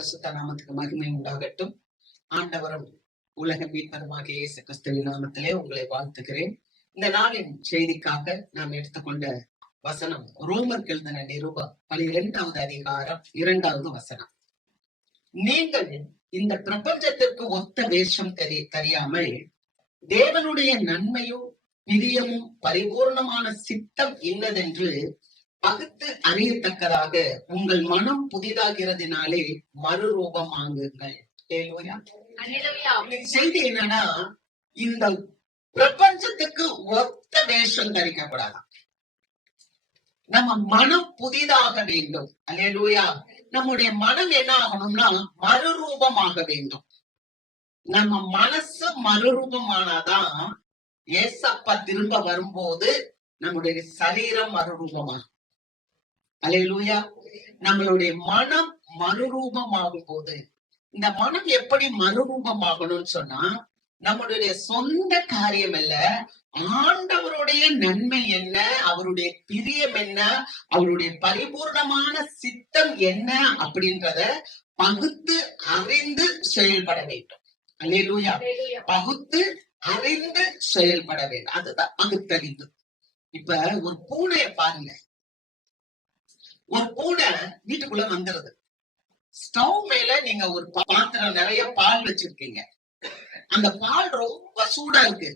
பரிசுத்த நாமத்துக்கு மகிமை உண்டாகட்டும். ஆண்டவரும் உலக மீட்பருமாகிய இயேசு கிறிஸ்துவின் நாமத்திலே உங்களை வாழ்த்துகிறேன். இந்த நாளின் செய்திக்காக நாம் எடுத்துக்கொண்ட வசனம் ரோமர் எழுதின நிருபம் 12வது அதிகாரம் 2வது வசனம். நீங்கள் இந்த பிரபஞ்சத்திற்கு ஒத்த வேஷம் தெரியாமல் தேவனுடைய நன்மையும் பிரியமும் பரிபூர்ணமான சித்தம் இன்னதென்று பகுத்து அறியத்தக்கதாக உங்கள் மனம் புதிதாகிறதுனாலே மறுரூபம் ஆகுங்கள். செய்தி என்னன்னா, இந்த பிரபஞ்சத்துக்கு ஒத்த வேஷம் தரிக்கப்படாதான். நம்ம மனம் புதிதாக வேண்டும். அல்லேலூயா. நம்முடைய மனம் என்ன ஆகணும்னா மறுரூபமாக வேண்டும். நம்ம மனசு மறுரூபமானாதான் ஏசப்பா திரும்ப வரும்போது நம்முடைய சரீரம் மறுரூபமாகும். அல்லேலூயா. நம்மளுடைய மனம் மறுரூபமாகும் போது, இந்த மனம் எப்படி மறுரூபமாகணும்னு சொன்னா, நம்மளுடைய சொந்த காரியம் அல்ல, ஆண்டவருடைய நன்மை என்ன, அவருடைய பிரியம் என்ன, அவருடைய பரிபூர்ணமான சித்தம் என்ன அப்படின்றத பகுத்து அறிந்து செயல்பட வேண்டும். அல்லேலூயா. பகுத்து அறிந்து செயல்பட வேண்டும். அதுதான் பகுத்தறிந்து. இப்ப ஒரு பூனைய பாருங்க. ஒரு பூனை வீட்டுக்குள்ள வந்துருது. ஸ்டவ் மேல நீங்க ஒரு பாத்திரம் நிறைய பால் வச்சிருக்கீங்க. அந்த பால் ரொம்ப சூடா இருக்கு.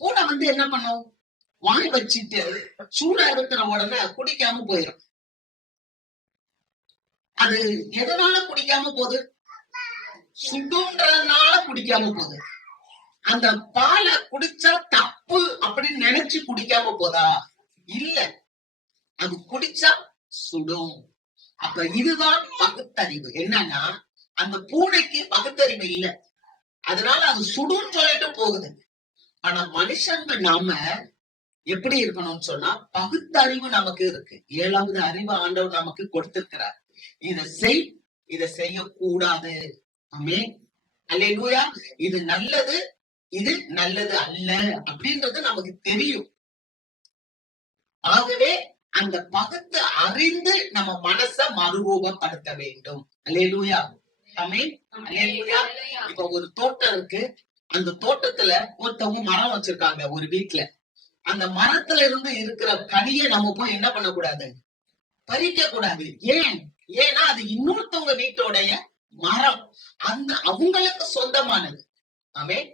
பூனை என்ன பண்ணும்? வாய் வச்சுட்டு சூடா இருக்கிற உடனே குடிக்காம போயிடும். அது எதனால குடிக்காம போகுது? சுடுன்றதுனால குடிக்காம போகுது. அந்த பாலை குடிச்சா தப்பு அப்படின்னு நினைச்சு குடிக்காம போதா? இல்ல, அது குடிச்சா சுடும். அப்ப இதுதான் பகுத்தறிவு. என்னன்னா, அந்த பூனைக்கு பகுத்தறிவு இல்ல, அதனால அது சுடும் சொல்லிட்டு போகுது. ஆனா மனுஷங்க நாம எப்படி இருக்கணும்னு சொன்னா, பகுத்தறிவு நமக்கு இருக்கு. 7வது அறிவு ஆண்டவர் நமக்கு கொடுத்திருக்கிறார். இதை செய்யக்கூடாது. ஆமென். அல்லேலூயா. இது நல்லது, இது நல்லது அல்ல அப்படின்றது நமக்கு தெரியும். ஆகவே அந்த பகுத்து அறிந்து நம்ம மனச மறுரூபப்படுத்த வேண்டும். அல்லேலூயா. ஆமென். அல்லேலூயா. இப்ப ஒரு தோட்டம் இருக்கு. அந்த தோட்டத்துல ஒருத்தவங்க மரம் வச்சிருக்காங்க ஒரு வீட்டுல. அந்த மரத்துல இருந்து இருக்கிற கனியை நம்ம போய் என்ன பண்ணக்கூடாது? பறிக்க கூடாது. ஏன்னா அது இன்னொருத்தவங்க வீட்டோடைய மரம், அந்த அவங்களுக்கு சொந்தமானது. ஆமென்.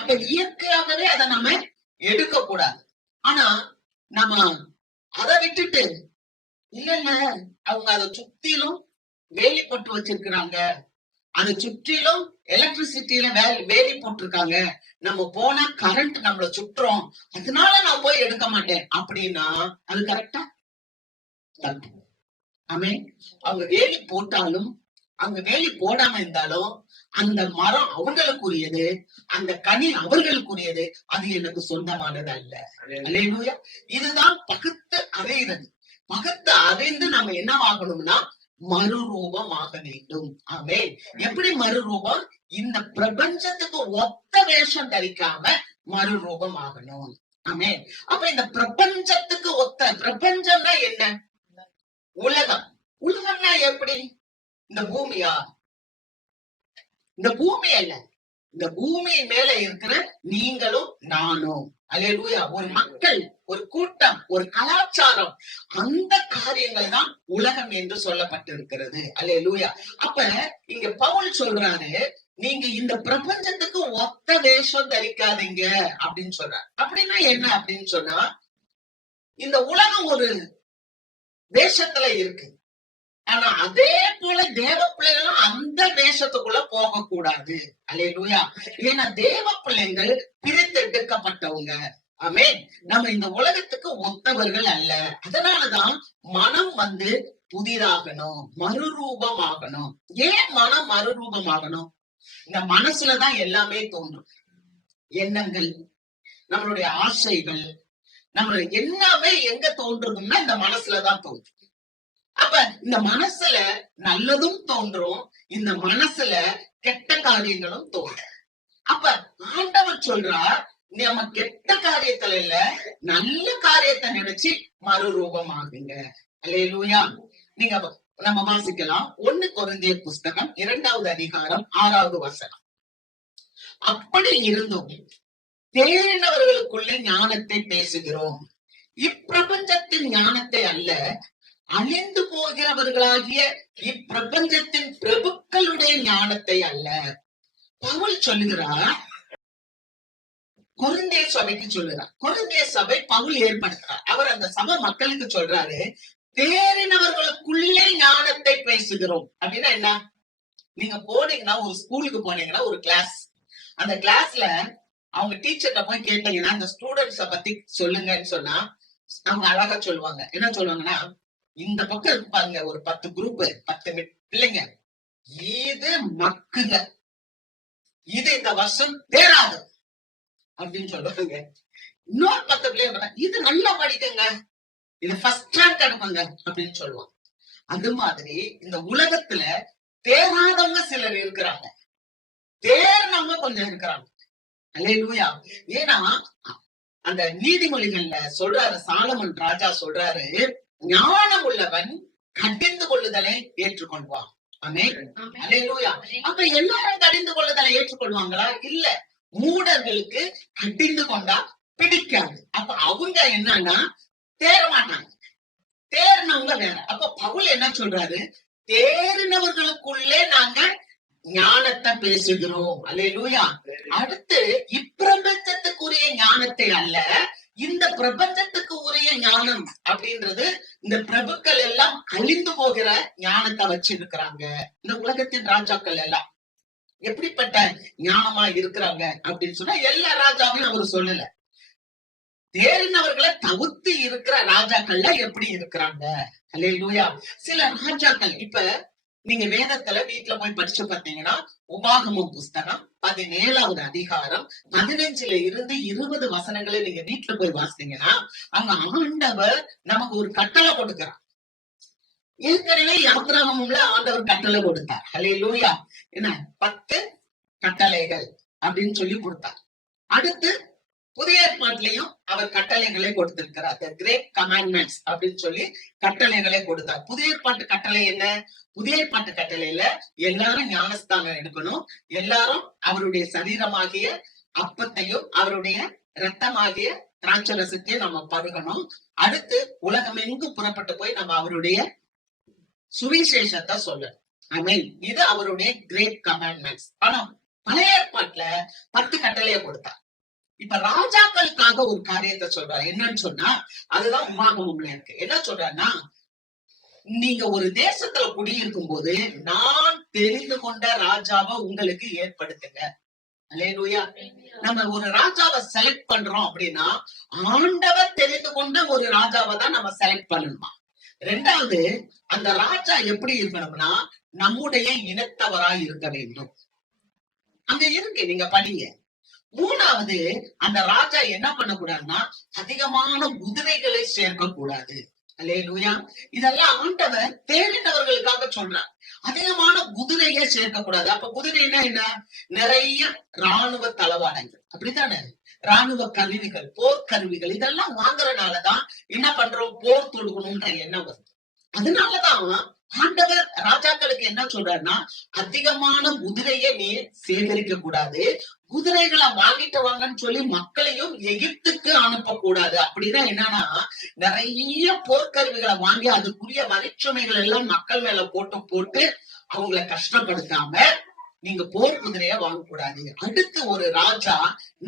அப்ப இயற்கையாகவே அதை நம்ம எடுக்க கூடாது. ஆனா நம்ம அதை விட்டுட்டு இல்ல அவங்க அதை சுத்திலும் வேலி போட்டு வச்சிருக்கிறாங்க, அதை சுற்றிலும் எலக்ட்ரிசிட்டியில வேலி போட்டிருக்காங்க, நம்ம போனா கரண்ட் நம்மள சுற்றுறோம், அதனால நான் போய் எடுக்க மாட்டேன் அப்படின்னா அது கரெக்டா? தப்பு. ஆமே. அவங்க வேலி போட்டாலும் அவங்க வேலி போடாம இருந்தாலும் அந்த மரம் அவங்களுக்குரியது, அந்த கனி அவர்களுக்குரியது, அது எனக்கு சொந்தமானது அல்ல. அல்லேலூயா. இதுதான் பகுத்து அறிகிறது. பகுத்து அறிந்து நம்ம என்னவாகணும்னா மறுரூபமாக வேண்டும். ஆமென். எப்படி மறுரூபம்? இந்த பிரபஞ்சத்துக்கு ஒத்த வேஷம் தரிக்காம மறுரூபம் ஆகணும். ஆமென். அப்ப இந்த பிரபஞ்சத்துக்கு ஒத்த, பிரபஞ்சம்னா என்ன? உலகம். உலகம்னா எப்படி? இந்த பூமியா? இந்த பூமி அல்ல, இந்த பூமியின் மேல இருக்கிற நீங்களும் நானும். அல்லேலூயா. ஒரு மக்கள், ஒரு கூட்டம், ஒரு கலாச்சாரம், அந்த காரியங்கள் தான் உலகம் என்று சொல்லப்பட்டிருக்கிறது. அல்லேலூயா. அப்ப இங்க பவுல் சொல்றாரு, நீங்க இந்த பிரபஞ்சத்துக்கு ஒத்த வேஷம் தரிக்காதீங்க அப்படின்னு சொல்றாரு. அப்படின்னா என்ன அப்படின்னு சொன்னா, இந்த உலகம் ஒரு வேஷத்துல இருக்கு. ஆனா அதே போல தேவ பிள்ளைகளும் அந்த வேஷத்துக்குள்ள போக கூடாது. அல்லேலூயா. ஏன்னா தேவ பிள்ளைகள் பிரித்தெடுக்கப்பட்டவங்க. ஆமென். நம்ம இந்த உலகத்துக்கு ஒத்தவர்கள் அல்ல. அதனாலதான் மனம் புதிதாகணும், மறுரூபமாகணும். ஏன் மனம் மறுரூபமாகணும்? இந்த மனசுலதான் எல்லாமே தோன்றும். எண்ணங்கள், நம்மளுடைய ஆசைகள், நம்மளுடைய எல்லாமே எங்க தோன்றுதுன்னா இந்த மனசுலதான் தோன்றும். அப்ப இந்த மனசுல நல்லதும் தோன்றும், இந்த மனசுல கெட்ட காரியங்களும் தோன்றும். அப்ப ஆண்டவர் சொல்றார், நம்ம கெட்ட காரியத்துல இல்ல, நல்ல காரியத்தை நினைச்சு மறுரூபமாகுங்க. அல்லேலூயா. நீங்க நம்ம வாசிக்கலாம். 1 கொரிந்தியர் புஸ்தகம் 2வது அதிகாரம் 6வது வசனம். அப்படி இருந்தும் தேறினவர்களுக்குள்ளே ஞானத்தை பேசுகிறோம், இப்பிரபஞ்சத்தின் ஞானத்தை அல்ல, அழிந்து போகிறவர்களாகிய இப்பிரபஞ்சத்தின் பிரபுக்களுடைய ஞானத்தை அல்ல. பவுல் சொல்லுகிறார், கொரிந்திய சபைக்கு சொல்லுறார். கொரிந்திய சபை பவுல் ஏற்படுத்துறார். அவர் அந்த சபை மக்களுக்கு சொல்றாரு, தேறினவர்களுக்குள்ளே ஞானத்தை பேசுகிறோம். அப்படின்னா என்ன? நீங்க போனீங்கன்னா, ஒரு ஸ்கூலுக்கு போனீங்கன்னா, ஒரு கிளாஸ், அந்த கிளாஸ்ல அவங்க டீச்சர்கிட்ட போய் கேட்டீங்கன்னா, அந்த ஸ்டூடெண்ட்ஸ பத்தி சொல்லுங்கன்னு சொன்னா அவங்க அழகா சொல்லுவாங்க. என்ன சொல்லுவாங்கன்னா, இந்த பக்கம் இருக்கு பாருங்க ஒரு 10 குரூப், 10 பிள்ளைங்க, இது மக்குங்க, இது இந்த வருஷம் தேராது அப்படின்னு சொல்லுவாங்க. இன்னொரு 10 பிள்ளைங்க, இது நல்லா படிக்குங்க, இது ஃபர்ஸ்ட் ரேங்க் எடுப்பாங்க அப்படின்னு சொல்லுவாங்க. அது மாதிரி இந்த உலகத்துல தேராதவங்க சிலர் இருக்கிறாங்க, தேர்னவங்க கொஞ்சம் இருக்கிறாங்க. அல்லேலூயா. ஏன்னா அந்த நீதிமொழிகள்ல சொல்றாரு, சாலமன் ராஜா சொல்றாரு, ஞானம் உள்ளவன் கடிந்து கொள்ளுதலை ஏற்றுக்கொள்வான். ஆமென். அல்லேலூயா. அப்ப எல்லாரும் கடிந்து கொள்ளுதலை ஏற்றுக்கொள்வாங்களா? இல்ல. மூடர்களுக்கு கடிந்து கொண்டா பிடிக்காது. அப்ப அவங்க என்னன்னா தேர மாட்டாங்க, தேர்னவங்க வேற. அப்ப பவுல் என்ன சொல்றாரு, தேறினவர்களுக்குள்ளே நாங்க ஞானத்தை பேசுகிறோம். அல்லேலூயா. அடுத்து இப்பிரபஞ்சத்துக்குரிய ஞானத்தை அல்ல, இந்த பிரபஞ்சத்துக்கு உரிய ஞானம் அப்படின்றது இந்த பிரபுக்கள் எல்லாம் அழிந்து போகிற ஞானத்தை வச்சிருக்கிறாங்க. இந்த உலகத்தின் ராஜாக்கள் எல்லாம் எப்படிப்பட்ட ஞானமா இருக்கிறாங்க அப்படின்னு சொன்னா, எல்லா ராஜாவையும் அவர் சொல்லல, தேறினவர்களை தவிர்த்து இருக்கிற ராஜாக்கள்ல எப்படி இருக்கிறாங்க. அல்லேலூயா. சில ராஜாக்கள், இப்ப நீங்க வேதத்துல வீட்டுல போய் படிச்சு பார்த்தீங்கன்னா, உபாகமம் புஸ்தகம் 17வது அதிகாரம் 15ல இருந்து 20 வசனங்களை நீங்க வீட்டுல போய் வாசித்தீங்கன்னா, அங்க ஆண்டவர் நமக்கு ஒரு கட்டளை கொடுக்கிறார். ஏற்கனவே யாத்திராகமம்ல ஆண்டவர் கட்டளை கொடுத்தார். அல்லேலூயா. என்ன 10 கட்டளைகள் அப்படின்னு சொல்லி கொடுத்தார். அடுத்து புதிய ஏற்பாட்டிலையும் அவர் கட்டளைகளை கொடுத்திருக்கிறார். The Great Commandments அப்படின்னு சொல்லி கட்டளைகளை கொடுத்தார். புதிய ஏற்பாட்டு கட்டளை என்ன? புதிய ஏற்பாட்டு கட்டளையில எல்லாரும் ஞானஸ்தானம் எடுக்கணும், எல்லாரும் அவருடைய சரீரமாகிய அப்பத்தையும் அவருடைய இரத்தமாகிய திராட்சரசத்தையும் நம்ம பருகணும். அடுத்து உலகமெங்கும் புறப்பட்டு போய் நம்ம அவருடைய சுவிசேஷத்தை சொல்லணும். ஆமென். இது அவருடைய கிரேட் கமாண்ட்மெண்ட்ஸ். ஆனா பழைய ஏற்பாட்டுல 10 கட்டளையை கொடுத்தார். இப்ப ராஜாக்களுக்காக ஒரு காரியத்தை சொல்றாரு. என்னன்னு சொன்னா, அதுதான் உபாகமம்ல இருக்கு. என்ன சொல்றாருன்னா, நீங்க ஒரு தேசத்துல குடியிருக்கும் போது நான் தெரிந்து கொண்ட ராஜாவை உங்களுக்கு ஏற்படுத்துங்க. அல்லேலூயா. நம்ம ஒரு ராஜாவை செலக்ட் பண்றோம் அப்படின்னா, ஆண்டவர் தெரிந்து கொண்ட ஒரு ராஜாவை தான் நம்ம செலக்ட் பண்ணணுமா. 2வது, அந்த ராஜா எப்படி இருக்கணும்னா நம்முடைய இனத்தவராய் இருக்க வேண்டும். அங்க இருக்கு, நீங்க படிங்க. 3வது, அந்த ராஜா என்ன பண்ணக்கூடாதுன்னா அதிகமான குதிரைகளை சேர்க்க கூடாது. அல்லேலூயா. இதெல்லாம் ஆண்டவர் தேறினவர்களுக்காக சொல்றார். அதிகமான குதிரையை சேர்க்க கூடாது. அப்ப குதிரைன்னா என்ன? நிறைய ராணுவ தளவாடங்கள், அப்படித்தானே, ராணுவ கருவிகள், போர் கருவிகள், இதெல்லாம் வாங்குறதுனாலதான் என்ன பண்றோம், போர் தொடுக்கணும்ன்ற எண்ணம் வருது. அதனாலதான் ஆண்டவர் ராஜாக்களுக்கு என்ன சொல்றாருன்னா, அதிகமான குதிரையை நீ சேகரிக்க கூடாது, குதிரைகளை வாங்கிட்டு வாங்கன்னு சொல்லி மக்களையும் எகிப்துக்கு அனுப்பக்கூடாது. அப்படின்னா என்னன்னா, நிறைய போர்க்கருவிகளை வாங்கி அதுக்குரிய வரிச்சுமைகள் எல்லாம் மக்கள் மேல போட்டு அவங்களை கஷ்டப்படுத்தாம நீங்க போர் குதிரைய வாங்கக்கூடாது. அடுத்து, ஒரு ராஜா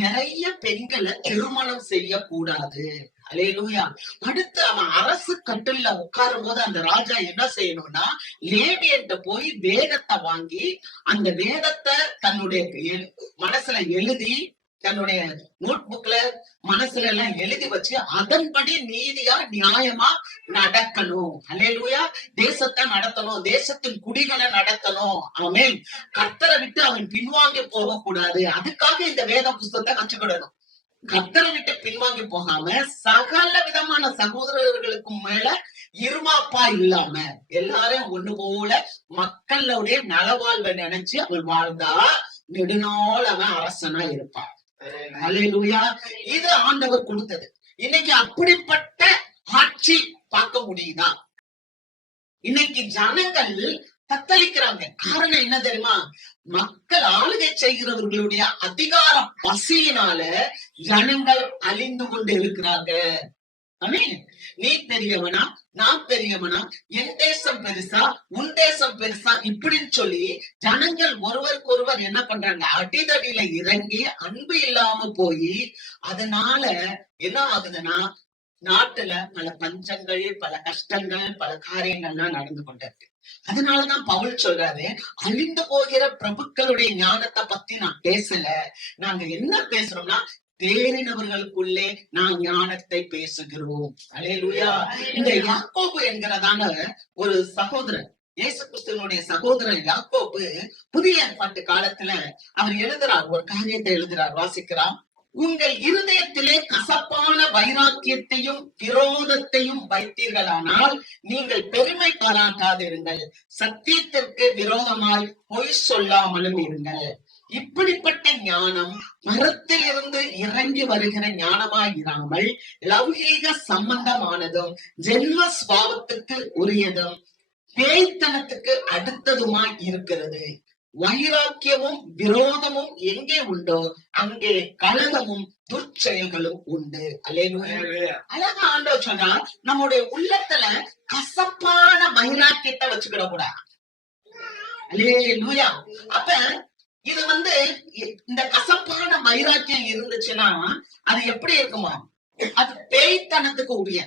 நிறைய பெண்களை திருமணம் செய்யக்கூடாது. அல்லேலூயா. அடுத்து, அவன் அரசு கட்டில்ல உட்காரும் போது அந்த ராஜா என்ன செய்யணும்னா, லேவியன்ட்ட போய் வேதத்தை வாங்கி அந்த வேதத்தை தன்னுடைய மனசுல எழுதி, தன்னுடைய நோட் புக்ல மனசுல எல்லாம் எழுதி வச்சு அதன்படி நீதியா நியாயமா நடக்கணும். அல்லேலூயா. தேசத்தை நடத்தணும், தேசத்தின் குடிகளை நடத்தணும். ஆமென். கர்த்தரை விட்டு அவன் பின்வாங்கி போக கூடாது. அதுக்காக இந்த வேத புஸ்தகத்தை கற்றுக்கிடணும். கர்த்தரை விட்டு பின்வாங்கி போகாம சகல விதமான சகோதரர்களுக்கும் மேல இருமாப்பா இல்லாம எல்லாரும் ஒண்ணு போல மக்களுடைய நலவாழ்வை நினைச்சு அவன் வாழ்ந்தா நெடுநாள் அவன் அரசனா இருப்பான். அல்லேலூயா. இது ஆண்டவர் கொடுத்தது. இன்னைக்கு அப்படிப்பட்ட ஆட்சி பார்க்க முடியுதா? இன்னைக்கு ஜனங்கள் தத்தளிக்கிறாங்க. காரணம் என்ன தெரியுமா? மக்கள் ஆளுகை செய்கிறவர்களுடைய அதிகார பசியினால ஜனங்கள் அழிந்து கொண்டு இருக்கிறாங்க. நீ பெரியவனா, நான் பெரியவனா, என் தேசம் பெருசா, உன் தேசம் பெருசா, இப்படின்னு சொல்லி ஜனங்கள் ஒருவருக்கு ஒருவர் என்ன பண்றாங்க? அடிதடியில இறங்கி அன்பு இல்லாம போய் அதனால என்ன ஆகுதுன்னா நாட்டுல பல பஞ்சங்கள், பல கஷ்டங்கள், பல காரியங்கள்லாம் நடந்து கொண்டிருக்கு. அதனாலதான் பவுல் சொல்றாரு, அழிந்து போகிற பிரபுக்களுடைய ஞானத்தை பத்தி நான் பேசல. நாங்க என்ன பேசுறோம்னா தேறினவர்களுக்குள்ளே நான் ஞானத்தை பேசுகிறோம். அல்லேலூயா. இந்த யாக்கோபு என்கிறதான ஒரு சகோதரன், இயேசு கிறிஸ்துவனுடைய சகோதரன் யாக்கோபு, புதிய ஏற்பாட்டு காலத்துல அவர் எழுதுறார், ஒரு காரியத்தை எழுதுறார், வாசிக்கிறார். உங்கள் இருதயத்திலே கசப்பான வைராக்கியத்தையும் விரோதத்தையும் வைத்தீர்களானால் நீங்கள் பெருமை பாராட்டாதிருங்கள், சத்தியத்திற்கு விரோதமாய் பொய் சொல்லாமலும் இருங்கள். இப்படிப்பட்ட ஞானம் மரத்தில் இருந்து இறங்கி வருகிற ஞானமாயிராமல் லௌகீக சம்பந்தமானதும் ஜென்ம சுபாவத்துக்கு உரியதும் பேய்த்தனத்துக்கு அடுத்ததுமாய் இருக்கிறது. வைராக்கியமும் விரோதமும் எங்கே உண்டோ அங்கே கலகமும் துர்ச்செயல்களும் உண்டு. அழகா ஆண்டவர் சொன்னா, நம்முடைய உள்ளத்துல கசப்பான வைராக்கியத்தை வச்சுக்கிட கூடாது. அல்லேலூயா. அப்ப இது இந்த கசப்பான வைராக்கியம் இருந்துச்சுன்னா அது எப்படி இருக்குமா? அது பேய்த்தனத்துக்கு உரிய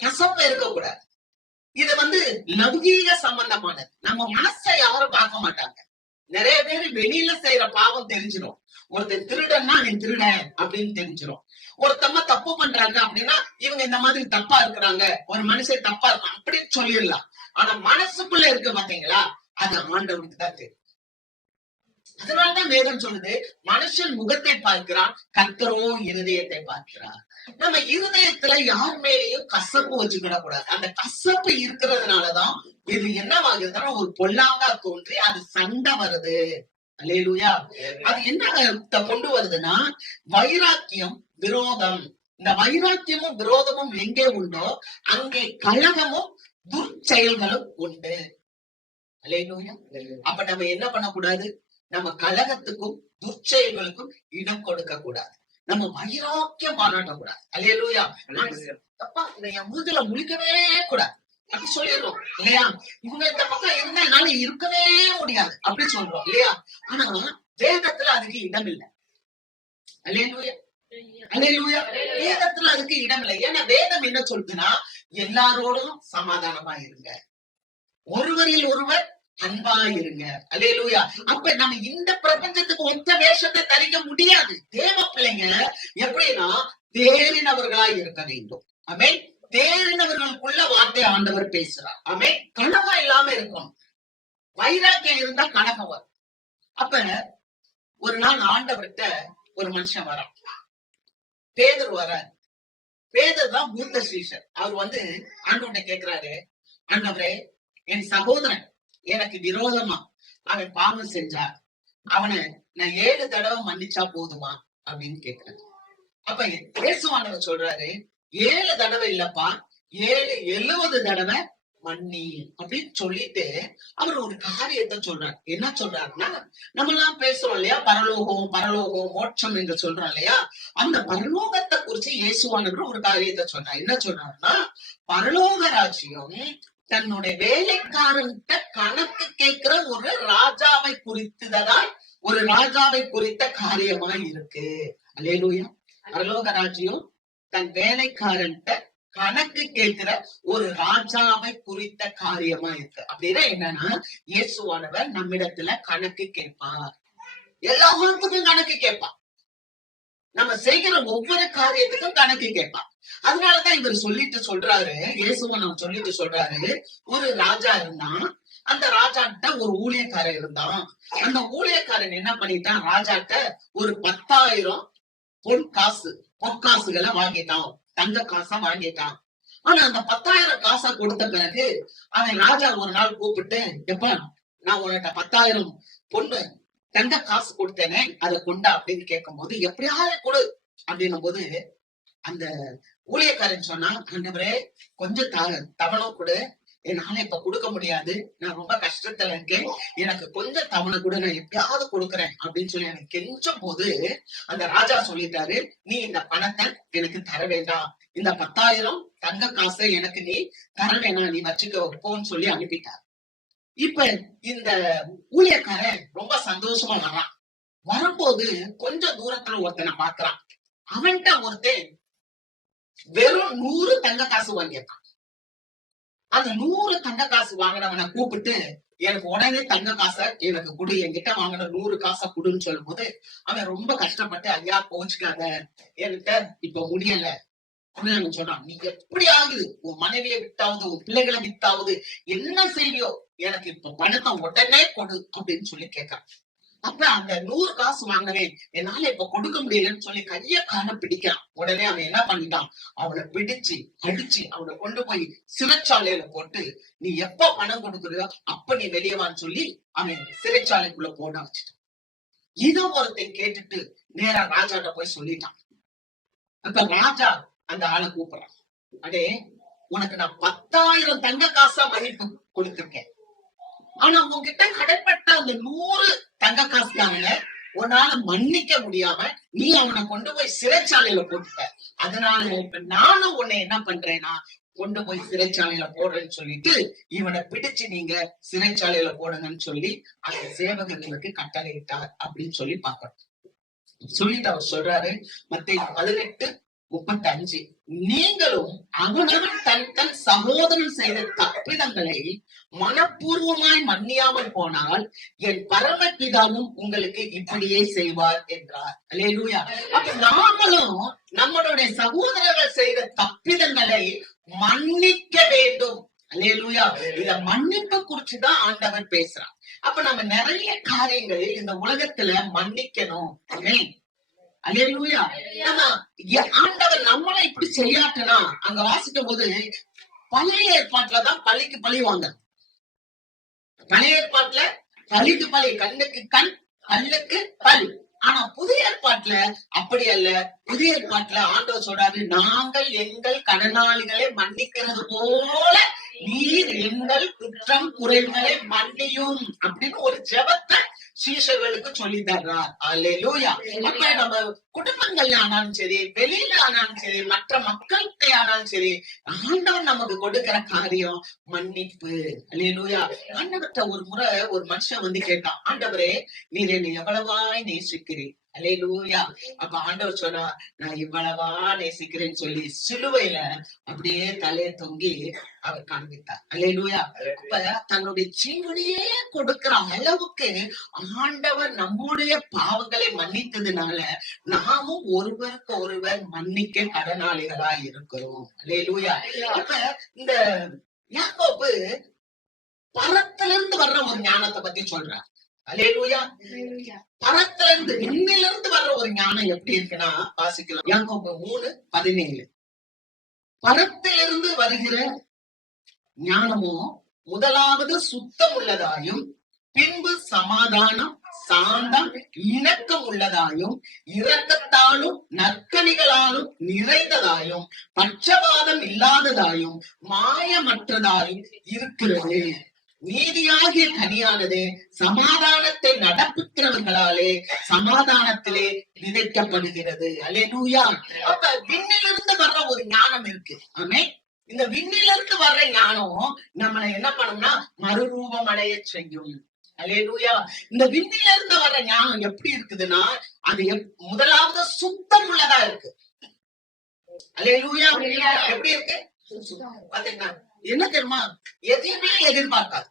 கசப்பு இருக்கக்கூடாது. இது லௌகீக சம்பந்தமானது. நம்ம மனசை யாரும் பார்க்க மாட்டாங்க. நிறைய பேர் வெளியில செய்யற பாவம் தெரிஞ்சிடும். ஒருத்தர் திருடன்னா நீ திருடன் அப்படின்னு தெரிஞ்சிடும். ஒருத்தம்மா தப்பு பண்றாங்க அப்படின்னா இவங்க இந்த மாதிரி தப்பா இருக்கிறாங்க, ஒரு மனுஷன் தப்பா இருக்கான் அப்படின்னு சொல்லிடலாம். ஆனா மனசுக்குள்ள இருக்கு பாத்தீங்களா, அது ஆண்டவனுக்கு தான் தெரியும். அதனாலதான் வேதம் சொல்லுது, மனுஷன் முகத்தை பார்க்கிறான், கர்த்தரோ இருதயத்தை பார்க்கிறார். நம்ம இருதயத்துல யார் மேலேயும் கசப்பு வச்சுக்கிட கூடாது. அந்த கசப்பு இருக்கிறதுனாலதான் இது என்னவாகுதுன்னா ஒரு பொல்லாங்கா தோன்றி அது சண்டை வருது. அல்லேலூயா. அது என்ன கொண்டு வருதுன்னா வைராக்கியம், விரோதம். இந்த வைராக்கியமும் விரோதமும் எங்கே உண்டோ அங்கே கலகமும் துர்ச்செயல்களும் உண்டு. அல்லேலூயா. அப்ப நம்ம என்ன பண்ணக்கூடாது? நம்ம கலகத்துக்கும் துர்ச்செயல்களுக்கும் இடம் கொடுக்க கூடாது. நம்ம வைராக்கியம் பாராட்டக்கூடாது. அல்லேலூயா. தப்பா என் மூஞ்சில முழிக்கவே கூடாது அப்படி சொல்லிடுறோம் இல்லையா? இவங்க இந்த பக்கம் இருந்தால இருக்கவே முடியாது அப்படி சொல்றோம் இல்லையா? ஆனா வேதத்துல அதுக்கு இடம் இல்லை. அல்லேலூயா. அல்லேலூயா. வேதத்துல அதுக்கு இடம் இல்லை. ஏன்னா வேதம் என்ன சொல்லுதுன்னா எல்லாரோடும் சமாதானமா இருங்க, ஒருவரில் ஒருவர் அன்பா இருங்க. அல்லேலூயா. அப்ப நம்ம இந்த பிரபஞ்சத்துக்கு ஒத்த வேஷத்தை தரிக்க முடியாது. தேவ பிள்ளைங்க எப்படின்னா தேறினவர்களா இருக்க வேண்டும். ஆமென். தேறினவர்களுக்குள்ள வார்த்தை ஆண்டவர் பேசுறார். ஆமென். கனவா இல்லாம இருக்கும். வைராக்கியம் இருந்தா கனகம் வரும். அப்ப ஒரு நாள் ஆண்டவர்கிட்ட ஒரு மனுஷன் வரான். பேதுரு வரார். பேதுரு தான் மூத்த சீஷர். அவர் ஆண்டவர்கிட்ட கேக்குறாரு, ஆண்டவரே என் சகோதரன் எனக்கு விரோதமா அவன் பாவம் செஞ்சார், அவனை நான் 7 தடவை மன்னிச்சா போதுமா அப்படின்னு கேட்கிறேன். அப்ப இயேசுவானவர் சொல்றாரு, 7 தடவை இல்லப்பா, 70 தடவை மன்னி அப்படின்னு சொல்லிட்டு அவர் ஒரு காரியத்தை சொல்றாரு. என்ன சொல்றாருன்னா, நம்ம எல்லாம் பேசுறோம் இல்லையா, பரலோகம் பரலோகம் மோட்சம் என்று சொல்றோம் இல்லையா? அந்த பரலோகத்தை குறிச்சு இயேசுவானவர் ஒரு காரியத்தை சொல்றாரு. என்ன சொல்றாருன்னா, பரலோக ராஜ்யம் தன்னுடைய வேலைக்காரன்கிட்ட கணக்கு கேட்கிற ஒரு ராஜாவை குறித்ததாய், ஒரு ராஜாவை குறித்த காரியமா இருக்கு. அல்லேலூயா. பரலோக ராஜ்யம் தன் வேலைக்காரன்கிட்ட கணக்கு கேட்கிற ஒரு ராஜாவை குறித்த காரியமா இருக்கு. அப்படின்னா என்னன்னா, இயேசுவானவர் நம்மிடத்துல கணக்கு கேட்பார். எல்லாத்துக்கும் கணக்கு கேட்பார். நம்ம செய்கிற ஒவ்வொரு காரியத்துக்கும் கணக்கு கேட்பான். அதனாலதான் இவர் சொல்றாரு, இயேசுவன் சொல்லிட்டு சொல்றாரு, ஒரு ராஜா இருந்தான். அந்த ராஜாட்ட ஒரு ஊழியக்காரன் இருந்தான். அந்த ஊழியக்காரன் என்ன பண்ணிட்டான், ராஜாட்ட ஒரு 10,000 பொற்காசுகளை வாங்கிட்டான், தங்க காசா வாங்கிட்டான். ஆனா அந்த 10,000 காசா கொடுத்த பிறகு அவன் ராஜா ஒரு நாள் கூப்பிட்டு, எப்ப நான் உன்கிட்ட 10,000 பொண்ணு தங்க காசு கொடுத்தேனே அதை கொண்டா அப்படின்னு கேட்கும் போது, எப்படியாவது கொடு அப்படின்னும் போது அந்த ஊழியக்காரன் சொன்னா, ஆண்டவரே கொஞ்சம் தவணம் கொடு, என்னால இப்ப கொடுக்க முடியாது, நான் ரொம்ப கஷ்டத்துல இருக்கேன், எனக்கு கொஞ்சம் தவணை கூட, நான் எப்பயாவது கொடுக்குறேன் அப்படின்னு சொல்லி எனக்கு கெஞ்சும் போது அந்த ராஜா சொல்லிட்டாரு, நீ இந்த பணத்தை எனக்கு தர வேண்டாம், இந்த 10,000 தங்க காசை எனக்கு நீ தர வேணாம், நீ வச்சுக்க போன்னு சொல்லி அனுப்பிட்டார். இப்ப இந்த ஊழியக்காரன் ரொம்ப சந்தோஷமா வரான். வரும்போது கொஞ்சம் தூரத்துல ஒருத்தனை பாக்குறான். அவன்கிட்ட ஒருத்தன் வெறும் 100 தங்க காசு வாங்கியிருக்கான். அந்த 100 தங்க காசு வாங்கினவனை கூப்பிட்டு, எனக்கு உடனே தங்க காசை எனக்கு கொடு, என்கிட்ட வாங்கின 100 காசை கொடுன்னு சொல்லும் போது அவன் ரொம்ப கஷ்டப்பட்டு, ஐயா கோச்சுக்காத, என்கிட்ட இப்ப முடியல சொல்றான். நீ எப்படி ஆகுது, உன் மனைவியை வித்தாவது, உன் பிள்ளைகளை வித்தாவது என்ன செய்வியோ, எனக்கு இப்ப பணத்தை உடனே கொடு அப்படின்னு சொல்லி கேட்கறான். அப்ப அந்த 100 காசு வாங்கினேன், என்னால இப்ப கொடுக்க முடியலன்னு சொல்லி கைய காண பிடிக்கிறான். உடனே அவன் என்ன பண்ணிட்டான், அவனை பிடிச்சு அடிச்சு அவனை கொண்டு போய் சிறைச்சாலையில போட்டு, நீ எப்ப பணம் கொடுக்குறியோ அப்ப நீ வெளியவான்னு சொல்லி அவன் சிறைச்சாலைக்குள்ள போட வச்சுட்டான். இதை ஒருத்தன் கேட்டுட்டு நேரா ராஜாட்ட போய் சொல்லிட்டான். அப்ப ராஜா அந்த ஆளை கூப்பிடுறான். அடே, உனக்கு நான் 10,000 தங்க காசா மதிப்பு கொடுத்திருக்கேன், ஆனா உங்ககிட்ட கடன்பட்ட அந்த 100 தங்க காசுக்காக உன்னால மன்னிக்க முடியாம நீ அவனை கொண்டு போய் சிறைச்சாலையில போட்டுட்ட. அதனால இப்ப நானும் உன்னை என்ன பண்றேன்னா கொண்டு போய் சிறைச்சாலையில போடுறேன்னு சொல்லிட்டு இவனை பிடிச்சு நீங்க சிறைச்சாலையில போடுங்கன்னு சொல்லி அந்த சேவகர்களுக்கு கட்டளையிட்டார் அப்படின்னு சொல்லி பாக்கணும். சொல்லிட்டு அவர் சொல்றாரு, மத்தேயு 18:35, நீங்களும் அவனவன் தன் தன் சகோதரன் செய்த தப்பிதங்களை மனப்பூர்வமாய் மன்னியாமல் போனால் என் பரமபிதாவும் உங்களுக்கு இப்படியே செய்வார் என்றார். அல்லேலூயா. அப்ப நாமளும் நம்மளுடைய சகோதரர்கள் செய்த தப்பிதங்களை மன்னிக்க வேண்டும். அல்லேலூயா. இந்த மன்னிப்பு குறிச்சுதான் ஆண்டவர் பேசுறான். அப்ப நம்ம நிறைய காரியங்கள் இந்த உலகத்துல மன்னிக்கணும். அல்லேலூயா. நம்ம ஆண்டவர் நம்மளை இப்படி செய்யாட்டனா, அங்க வாசிக்கும் போது பழைய ஏற்பாட்டுலதான் பழிக்கு பழி வாங்க. பழைய ஏற்பாட்டுல பழிக்கு பழி, கண்ணுக்கு கண் கல்லுக்கு பழி. ஆனா புதிய ஏற்பாட்டுல அப்படி அல்ல. புதிய ஏற்பாட்டுல ஆண்டவர் சொல்றாரு, நாங்கள் எங்கள் கடனாளிகளை மன்னிக்கிறது போல நீர் எங்கள் குற்றம் குறைகளை மன்னியும் அப்படின்னு ஒரு ஜெபத்தை சீஷர்களுக்கு சொல்லி தர்றார். அல்லேலூயா. அப்ப நம்ம குடும்பங்கள்ல ஆனாலும் சரி, வெளியில ஆனாலும் சரி, மற்ற மக்கள்கிட்ட ஆனாலும் சரி, ஆண்டவன் நமக்கு கொடுக்கிற காரியம் மன்னிப்பு. அல்லேலூயா. ஆண்டவர்கிட்ட ஒரு முறை ஒரு மனுஷன் வந்து கேட்டான், ஆண்டவரே நீர் என்னை எவ்வளவாய் நேசிக்கிறீர்? அல்லேலூயா. அப்ப ஆண்டவர் சொன்னா, நான் இவ்வளவா நேசிக்கிறேன்னு சொல்லி சிலுவையில அப்படியே தலையை தொங்கி அவர் காண்பித்தார். அல்லேலூயா. அப்ப தன்னுடைய ஜீவனையே கொடுக்கிற அளவுக்கு ஆண்டவர் நம்முடைய பாவங்களை மன்னித்ததுனால நாமும் ஒருவருக்கு ஒருவர் மன்னிக்க கடனாளிகளா இருக்கிறோம். அல்லேலூயா. அப்ப இந்த யாக்கோபு பரத்திலிருந்து வர்ற ஒரு ஞானத்தை பத்தி சொல்றார். அல்லேலூயா. பரத்துல இருந்து விண்ணில இருந்து வர்ற ஒரு ஞானம் எப்படி இருக்குன்னா வாசிக்கலாம். யாக்கோபு 3:17. பரத்திலிருந்து வருகிற ஞானமோ முதலாவது சுத்தம் உள்ளதாயும், பின்பு சமாதானம், சாந்தம், இணக்கம் உள்ளதாயும், இரக்கத்தாலும் நற்கனிகளாலும் நிறைந்ததாயும், பட்சபாதம் இல்லாததாயும், மாயமற்றதாயும் இருக்கிறது. நீதியாகிய கனியானது சமாதானத்தை நடப்புகிறவர்களாலே சமாதானத்திலே விதைக்கப்படுகிறது. அல்லேலூயா. அப்ப விண்ணிலிருந்து வர்ற ஒரு ஞானம் இருக்கு. ஆமே. இந்த விண்ணிலிருந்து வர்ற ஞானம் நம்மளை என்ன பண்ணும்னா மறுரூபம் அடைய செய்யும். அல்லேலூயா. இந்த விண்ணிலிருந்து வர்ற ஞானம் எப்படி இருக்குதுன்னா அது முதலாவது சுத்தம் உள்ளதா இருக்கு. அல்லேலூயா. எப்படி இருக்கு? பாத்தீங்கன்னா என்ன தெரியுமா, எதையுமே எதிர்பார்க்காது.